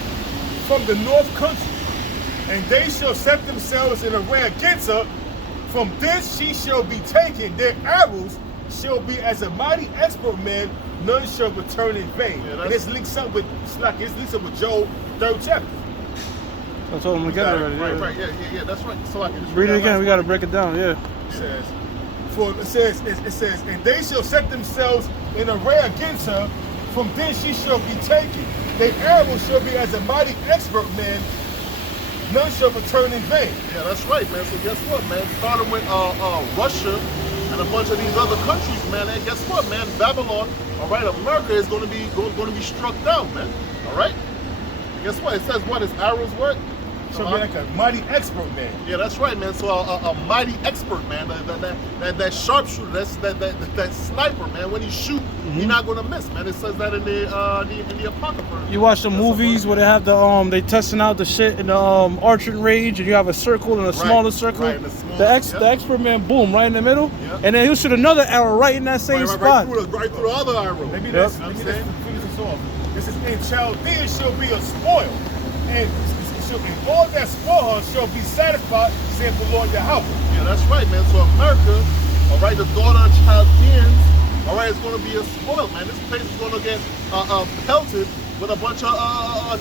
from the north country, and they shall set themselves in array against her. From this she shall be taken. Their arrows shall be as a mighty expert man. None shall return in vain. Yeah, and this links up with Joel 3rd chapter. I told them to get it already. right, yeah, that's right. So I can just Read it again. that We got to break it down. Yeah. It says, and they shall set themselves in array against her. From thence she shall be taken. Their arrow shall be as a mighty expert man. None shall return in vain. Yeah, that's right, man. So guess what, man? Starting with Russia and a bunch of these other countries, man. And guess what, man? Babylon, all right, America is going to be struck down, man. All right. Guess what? It says what? His arrows what? Shall be like a mighty expert man. Yeah, that's right, man. So a mighty expert, man. That sharpshooter, that sniper, man. When he shoot, he's not gonna miss, man. It says that in the Apocrypha. You watch the movies where they have the they testing out the shit in the arching range, and you have a circle and a smaller circle. Right, the expert man, boom, right in the middle, and then he'll shoot another arrow right in that same spot. Right through the other arrow. Maybe that's finish this off. This is in Chaldean shall be a spoil, and all that spoil shall be satisfied, saith the Lord Yahweh. Yeah, that's right, man. So America, all right, the daughter of Chaldeans, all right, it's going to be a spoil, man. This place is going to get pelted with a bunch of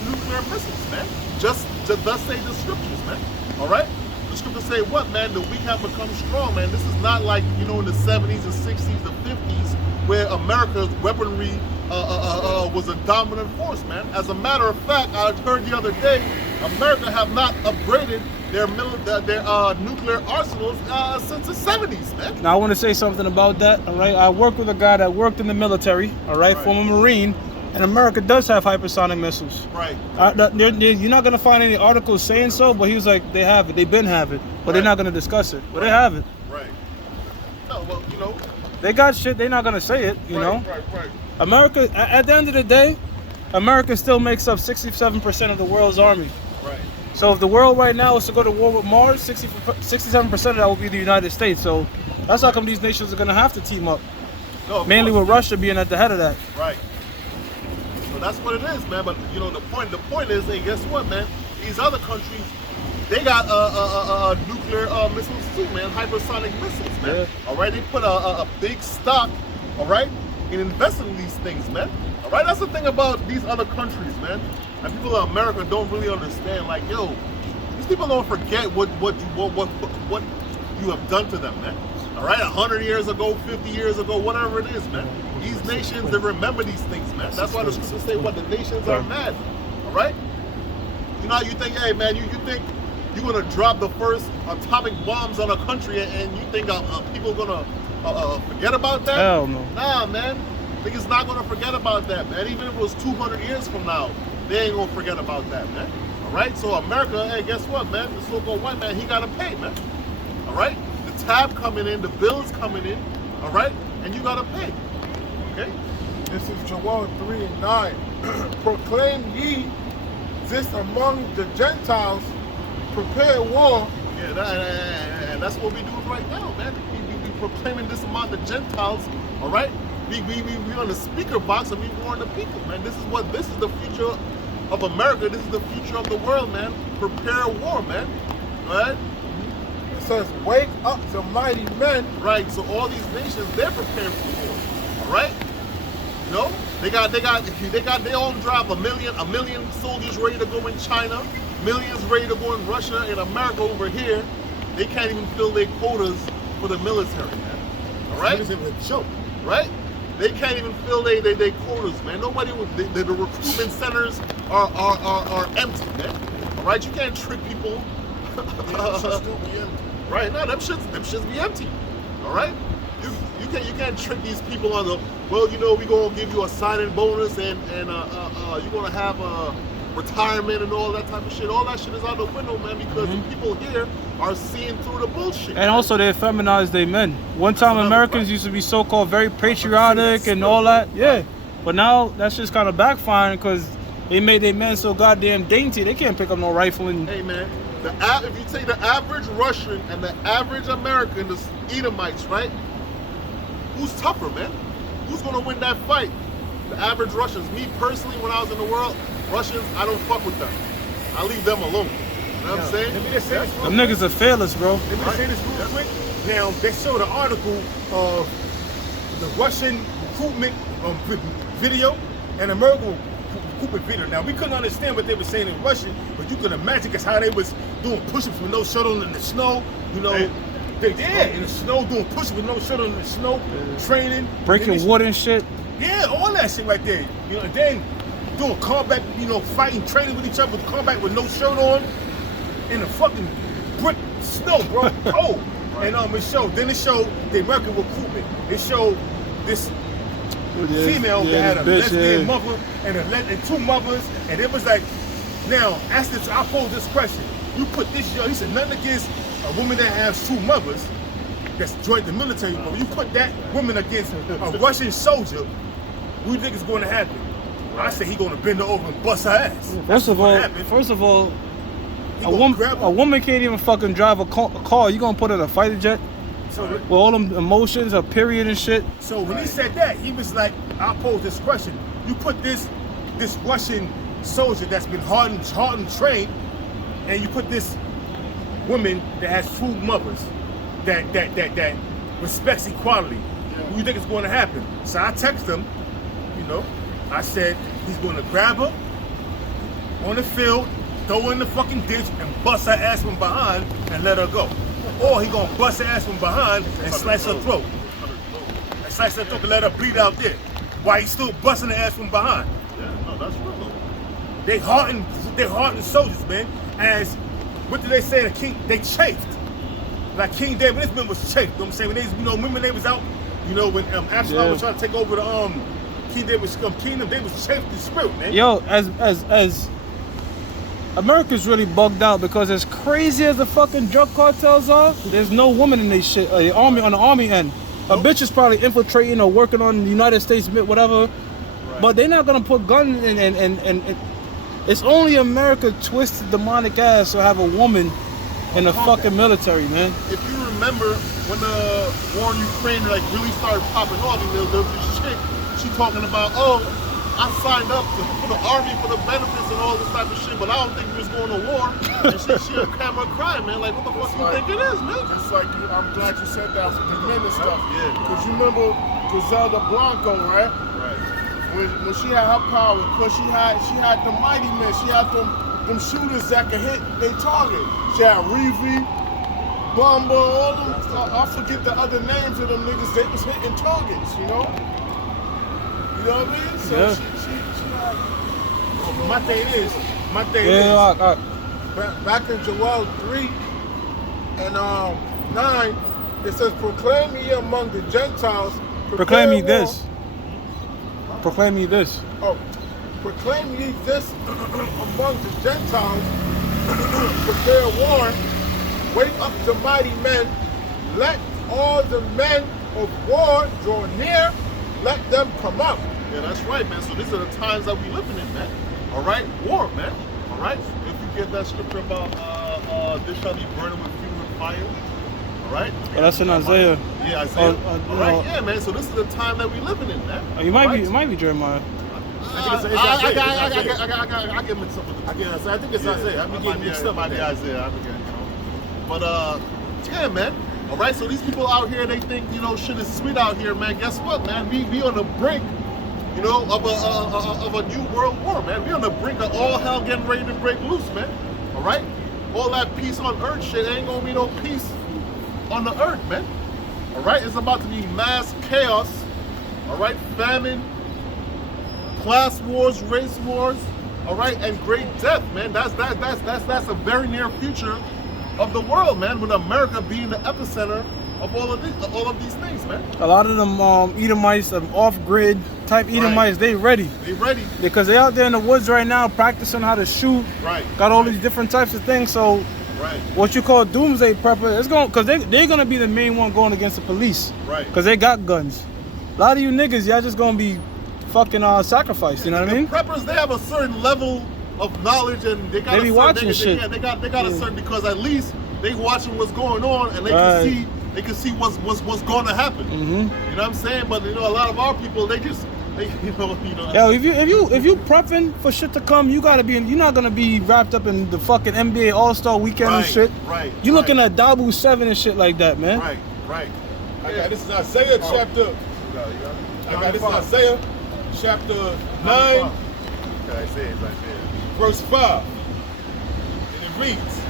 nuclear missiles, man. Just thus say the scriptures, man. All right? The scriptures say what, man? The weak have become strong, man. This is not like, you know, in the 70s, the 60s, the 50s, where America's weaponry was a dominant force, man. As a matter of fact, I heard the other day, America have not upgraded their nuclear arsenals since the 70s, man. Now I want to say something about that. All right, I worked with a guy that worked in the military. All right, former Marine, and America does have hypersonic missiles. Right. You're not gonna find any articles saying so, but he was like, they have it. They've been have it, but they're not gonna discuss it. But they have it. Right. No, well, you know. They got shit. They're not gonna say it. You know. Right. America. At the end of the day, America still makes up 67% of the world's army. Right. So if the world right now is to go to war with Mars, 67% of that will be the United States. So that's how come these nations are going to have to team up. No, mainly with Russia being at the head of that. Right. So that's what it is, man. But you know, the point is, hey, guess what, man? These other countries, they got nuclear missiles too, man. Hypersonic missiles, man. Yeah. All right, they put a big stock, all right, in investing in these things, man. All right, that's the thing about these other countries, man. And people in America don't really understand. Like, yo, these people don't forget what you have done to them, man. All right, 100 years ago, 50 years ago, whatever it is, man. These nations, they remember these things, man. That's why the scriptures say what the nations are mad. All right. You know, you think, hey, man, you think you're gonna drop the first atomic bombs on a country, and you think people are gonna forget about that? Hell no. Nah, man. Niggas not gonna forget about that, man. Even if it was 200 years from now, they ain't gonna forget about that, man. All right. So America, hey, guess what, man? The so-called white man, he gotta pay, man. All right. The tab coming in, the bills coming in. All right, and you gotta pay. Okay. This is Joel 3:9. Proclaim ye this among the Gentiles, prepare war. Yeah, and that's what we doing right now, man. We proclaiming this among the Gentiles, all right? We on the speaker box and we warn the people, man. This is the future of America. This is the future of the world, man. Prepare war, man. All right? It says, wake up the mighty men. Right, so all these nations, they're preparing for war, all right? You know, they their own drive, a million soldiers ready to go in China, millions ready to go in Russia, and America over here, they can't even fill their quotas for the military, man. All right? It's a joke. Right? They can't even fill their quotas, man. Nobody the recruitment centers are empty, man. All right? You can't trick people. Right? No, them shits be empty. All right? You can't trick these people on the, well, you know, we gonna give you a signing bonus and you're gonna have a retirement and all that type of shit. All that shit is out the window, man, because the people here are seeing through the bullshit. And also they feminized their men. One time Americans used to be so-called very patriotic and all that. Yeah. But now that's just kind of backfiring because they made their men so goddamn dainty. They can't pick up no rifle and... Hey, man, if you take the average Russian and the average American, the Edomites, right? Who's tougher, man? Who's gonna win that fight? The average Russians. Me personally, when I was in the world, Russians, I don't fuck with them. I leave them alone. You know what I'm saying? Let me just say this real Them niggas are fearless, bro. Let me just say this real quick. Now, they showed an article of the Russian recruitment video and American recruitment video. Now, we couldn't understand what they were saying in Russian, but you could imagine that's how they was doing push-ups with no shirt on in the snow, you know. In the snow, doing push-ups with no shirt on in the snow, training. Breaking wood and shit. Yeah, all that shit right there. You know, and then doing combat, you know, fighting, training with each other with combat with no shirt on in the fucking brick snow, bro. Cold. And it showed the American recruitment. It showed this female that had a lesbian mother and two mothers, and it was like, now, I posed this question. You put this, he said, nothing against a woman that has two mothers that's joined the military, but you put that woman against a Russian soldier, what do you think is going to happen? I said he going to bend her over and bust her ass. First of all, a woman can't even fucking drive a car. You gonna put her in a fighter jet? So with all them emotions, her period and shit. So when he said that, he was like, I posed this question. You put this Russian soldier that's been hardened trained, and you put this woman that has two mothers that respects equality. What do you think is going to happen? So I text him, you know, I said he's going to grab her on the field, throw her in the fucking ditch, and bust her ass from behind and let her go. Or he gonna bust her ass from behind and slice her throat. And slice her throat to let her bleed out there. While he's still busting her ass from behind. Yeah, no, that's real. They hardened soldiers, man. As what did they say? They chafed. Like King David, this man was chafed. You know what I'm saying? When they, you know, remember they was out, you know, when Absalom was trying to take over the King David's kingdom, they was chafed in spirit, man. Yo, as America's really bugged out because as crazy as the fucking drug cartels are, there's no woman in they shit. On the army end, a bitch is probably infiltrating or working on the United States, whatever. Right. But they're not gonna put guns in, and it's only America twisted demonic ass to have a woman in the fucking military, man. If you remember when the war in Ukraine like really started popping off, and there was this chick, she talking about, oh, I signed up for the army for the benefits and all this type of shit, but I don't think he was going to war. And she on camera crying, man. Like, what the fuck you think it is, man? Just like you, I'm glad you said that with the men and stuff. Yeah. Because you remember Griselda Blanco, right? Right. When she had her power, because she had the mighty men, she had them shooters that could hit their target. She had Reeve, Bumba, all them. I forget the other names of them niggas. They was hitting targets, you know. You know what I mean? So yeah. she like, My thing is, back in Joel 3 and 9, it says, proclaim ye among the Gentiles. Proclaim ye this. Proclaim ye this. Oh, proclaim ye this among the Gentiles. Prepare war. Wake up the mighty men. Let all the men of war draw near. Let them come up. Yeah, that's right, man. So these are the times that we living in, man. All right, war, man. All right. If you get that scripture about this shall be burning with fuel and fire. All right. Oh, that's in Isaiah. Yeah, Isaiah. All right, yeah, man. So this is the time that we living in, man. You might be Jeremiah. I get mixed up with the I think it's Isaiah. I be getting mixed up. Might be Isaiah. I forget, you know. But yeah, man. All right. So these people out here, they think, you know, shit is sweet out here, man. Guess what, man? We on the brink, you know, of a new world war, man. We on the brink of all hell getting ready to break loose, man. All right. All that peace on earth shit ain't gonna be no peace on the earth, man. All right. It's about to be mass chaos. All right. Famine, class wars, race wars. All right, and great death, man. That's a very near future of the world, man. With America being the epicenter of all of these things, man. A lot of them Edomites, off-grid type Edomites, they ready. They ready. Because they out there in the woods right now practicing how to shoot. Right. Got all these different types of things. So what you call doomsday prepper, it's going because they're gonna be the main one going against the police. Right. Because they got guns. A lot of you niggas, y'all just gonna be fucking sacrificed. You know what I mean? Preppers, they have a certain level of knowledge, and they got be watching shit. They got a certain, because at least they watching what's going on, and they can see what's going to happen. Mm-hmm. You know what I'm saying? But you know, a lot of our people, they you know. Yo, if you prepping for shit to come, you gotta be. You're not gonna be wrapped up in the fucking NBA All-Star Weekend and shit. Right. You looking at Dabu 7 and shit like that, man. Right. This is Isaiah chapter. This is Isaiah chapter 9, verse 5. And it reads,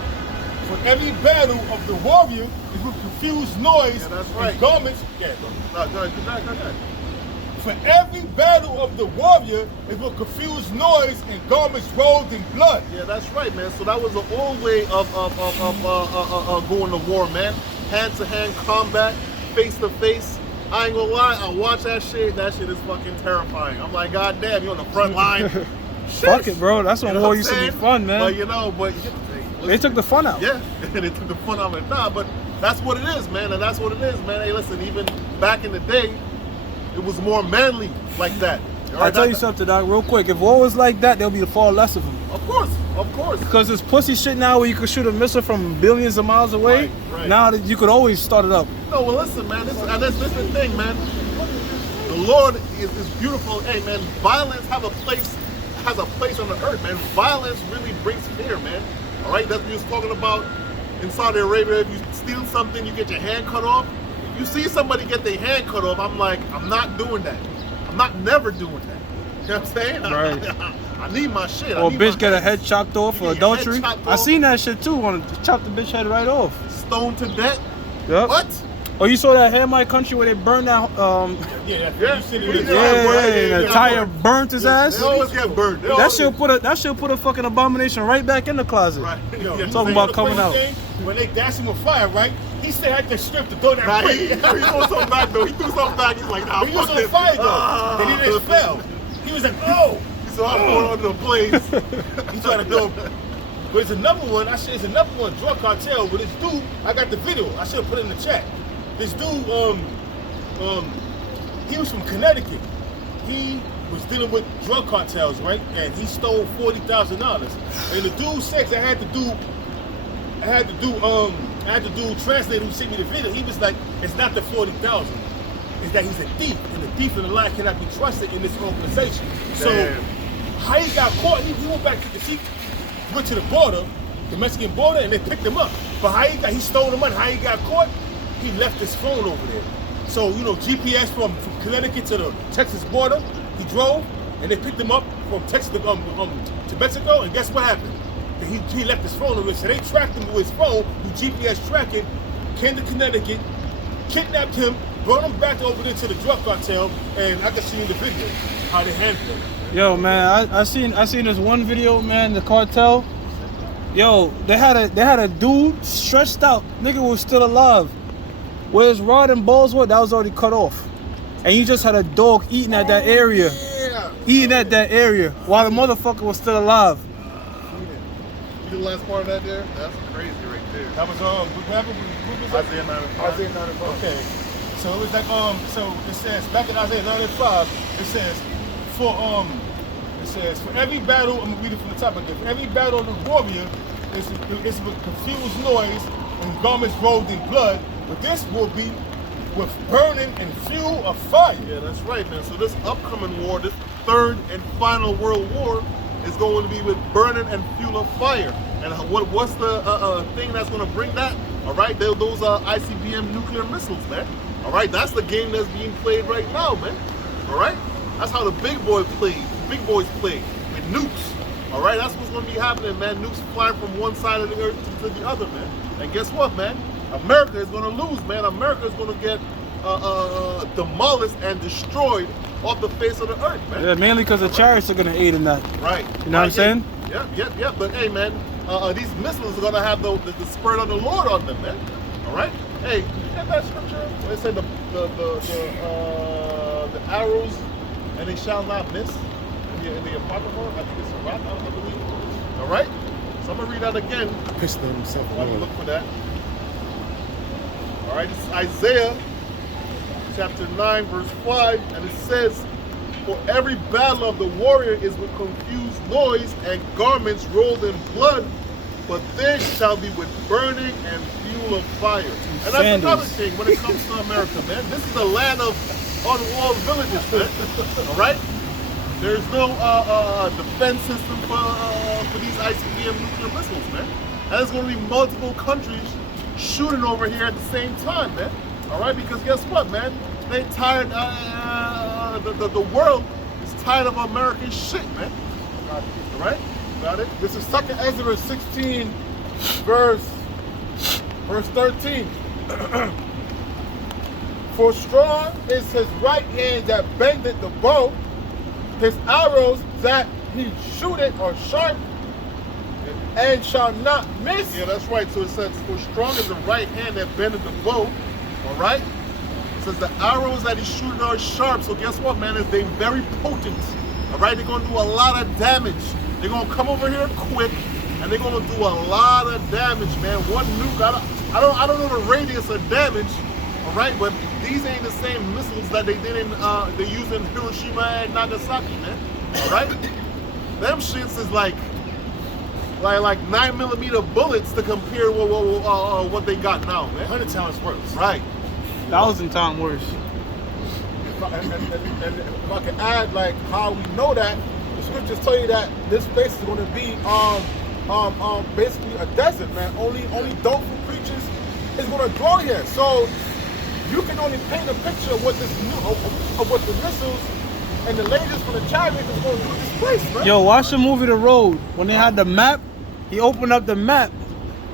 for every battle of the warrior is with confused noise Yeah, that's right. and garments. Go ahead. For every battle of the warrior is with confused noise and garments rolled in blood. Yeah, that's right, man. So that was the old way of going to war, man. Hand-to-hand combat, face-to-face. I ain't gonna lie, I watch that shit. That shit is fucking terrifying. I'm like, God damn, you're on the front line. Fuck it, bro. That's when war used to be fun, man. But you know, they took the fun out. Yeah, they took the fun out of it. Nah, but that's what it is, man. And that's what it is, man. Hey, listen, even back in the day, it was more manly like that. I'll tell you something, dog, real quick. If war was like that, there'll be far less of them. Of course. Because this pussy shit now where you could shoot a missile from billions of miles away, right. now that you could always start it up. No, well, listen, man. This is the thing, man. The Lord is beautiful. Hey, man, violence has a place on the earth, man. Violence really brings fear, man. All right, that's what you was talking about in Saudi Arabia. If you steal something, you get your hand cut off. If you see somebody get their hand cut off, I'm like, I'm not doing that. I'm not never doing that. You know what I'm saying? Right. I need my shit. Or a bitch get a head chopped off for adultery. I seen that shit too. Want to chop the bitch head right off. Stoned to death. Yep. What? Oh, you saw that Hair My Country where they burned out? Yeah. The tire burnt his ass. They always get burned. That shit put a fucking abomination right back in the closet. Right. Yo, Talking about coming out. When they dash him with fire, right? He still had to strip to throw that Nah, quick. he threw something back though. He threw something back. He's like, nah, He was on fire though. And he just fell. He was like, oh. So I'm going under the blaze. He trying to go. But there's another one. Drug cartel. With this dude, I got the video. I should have put it in the chat. This dude, he was from Connecticut. He was dealing with drug cartels, right? And he stole $40,000. And the dude says I had to do translate who sent me the video. He was like, it's not the 40,000. It's that he's a thief, and the thief in the line cannot be trusted in this organization. So how he got caught, he went back to went to the border, the Mexican border, and they picked him up. But he stole the money. How he got caught? He left his phone over there. So, GPS from Connecticut to the Texas border, he drove, and they picked him up from Texas to Mexico, and guess what happened? He left his phone over there, so they tracked him with his phone, through GPS tracking, came to Connecticut, kidnapped him, brought him back over there to the drug cartel, and I can see in the video how they handled him. Yo, man, I seen this one video, man, the cartel. Yo, they had a dude stretched out. Nigga was still alive. Where his rod and balls were, that was already cut off. And you just had a dog eating at that area. Yeah. Eating at that area while the motherfucker was still alive. You did the last part of that there? That's crazy right there. That was what happened? What was that? Isaiah 95. Isaiah 95. Okay. So it was like so it says back in Isaiah 95, it says for every battle, I'm gonna read it from the top again. For every battle of the warrior is with confused noise and garments rolled in blood, but this will be with burning and fuel of fire. Yeah, that's right, man. So this upcoming war, this third and final world war, is going to be with burning and fuel of fire. And what's the thing that's going to bring that? All right, those ICBM nuclear missiles, man. All right, that's the game that's being played right now, man. All right, that's how the big boys play with nukes. All right, that's what's going to be happening, man. Nukes flying from one side of the earth to the other, man. And guess what, man? America is going to lose, man. America is going to get demolished and destroyed off the face of the earth, man. Yeah, mainly because the chariots are gonna aid in that. Right. You know what I'm saying? Yeah. But hey, man, these missiles are gonna have the spirit of the Lord on them, man. All right. Hey, you get that scripture where it said the arrows and they shall not miss in the apocrypha? I think it's a rock, I believe. All right. So I'm gonna read that again. Pistol himself. Let me look for that. All right. This is Isaiah chapter 9, verse 5, and it says, "For every battle of the warrior is with confused noise and garments rolled in blood, but this shall be with burning and fuel of fire." And that's another thing when it comes to America, man. This is the land of unwalled villages, man. All right? There's no defense system for these ICBM nuclear missiles, man. And there's going to be multiple countries shooting over here at the same time, man. All right, because guess what, man? They tired. The world is tired of American shit, man. All right, got it. This is 2nd Ezra 16, verse 13. For strong is his right hand that bendeth the bow, his arrows that he shooteth are sharp, and shall not miss. Yeah, that's right. So it says, for strong is the right hand that bendeth the bow. All right? It says the arrows that he shooting are sharp. So guess what, man? Is they very potent. All right? They're going to do a lot of damage. They're going to come over here quick, and they're going to do a lot of damage, man. One nuke, I don't know the radius of damage. All right? But these ain't the same missiles that they did in, they used in Hiroshima and Nagasaki, man. All right? Them shits is like 9mm bullets to compare what they got now, man. 100 times worse. Right. 1,000 times worse. And if I can add, like, how we know that, the scriptures tell you that this place is going to be basically a desert, man. Only doubtful creatures is going to dwell here. So you can only paint a picture of what what the missiles and the lasers from the chariots is going to do to this place, man. Yo, watch the movie The Road. When they had the map, he opened up the map,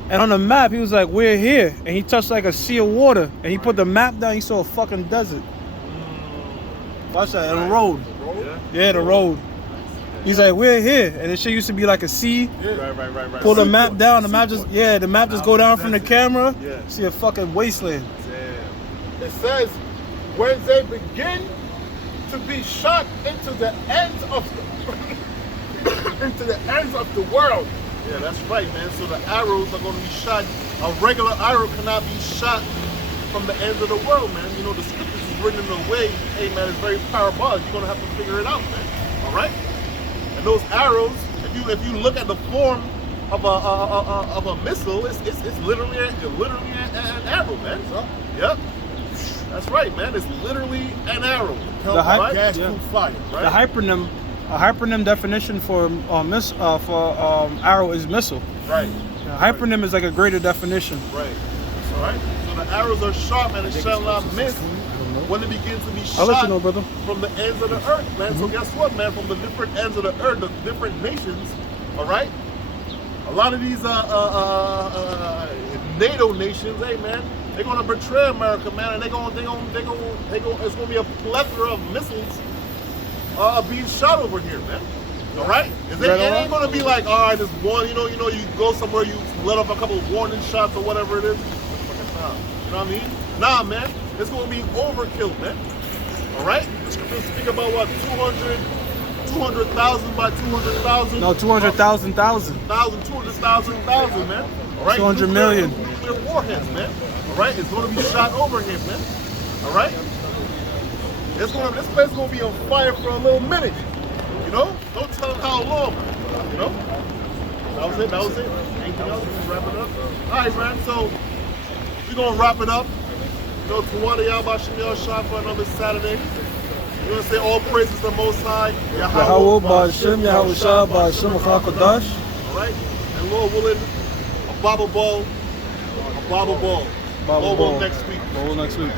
and on the map he was like, "We're here," and he touched like a sea of water, and he put the map down. He saw a fucking desert. Watch that, The Road. Yeah, The Road. He's like, "We're here," and the shit used to be like a sea. Right. Pull the map down. The map just go down from the camera. Yeah. See a fucking wasteland. It says, when they begin to be shot into the ends of the world. Yeah, that's right, man. So the arrows are going to be shot. A regular arrow cannot be shot from the ends of the world, man. You know, the scriptures is written in a way, hey, man, it's very parabolic. You're going to have to figure it out, man. All right? And those arrows, if you look at the form of a missile, it's literally an arrow, man. Yep. That's right, man. It's literally an arrow. Gas-proof fire. Right? A hypernym definition for arrow is missile. Right. A hypernym is like a greater definition. Right. All right. So the arrows are sharp and it shall not miss when it begins to be I'll let shot you know, brother. from the ends of the earth, man. So guess what, man? From the different ends of the earth, the different nations, all right? A lot of these NATO nations, hey, man, they're gonna betray America, man, and it's gonna be a plethora of missiles being shot over here, man. All right? It ain't gonna be like, all right, there's one, you know, you go somewhere, you let off a couple of warning shots or whatever it is. You know what I mean? Nah, man, it's gonna be overkill, man. All right? The scriptures speak about what, 200,000 by 200,000? No, 200,000. 200,000, man. All right? 200 million. Nuclear warheads, man. All right? It's gonna be shot over here, man. All right? This place is gonna be on fire for a little minute. You know? Don't tell them how long. You know? That was it. Anything else? Just wrap it up. All right, man. So we're gonna wrap it up. You know, Tawada Yahba Shemel Shah for another Saturday. We're gonna say all praises to the Most High. Yahweh Ba'Shem, Yahweh Shah Ba'Shem Achakadash. All right? And Lord willing, a Bible ball. Bible Lord willing ball. next week. Next week.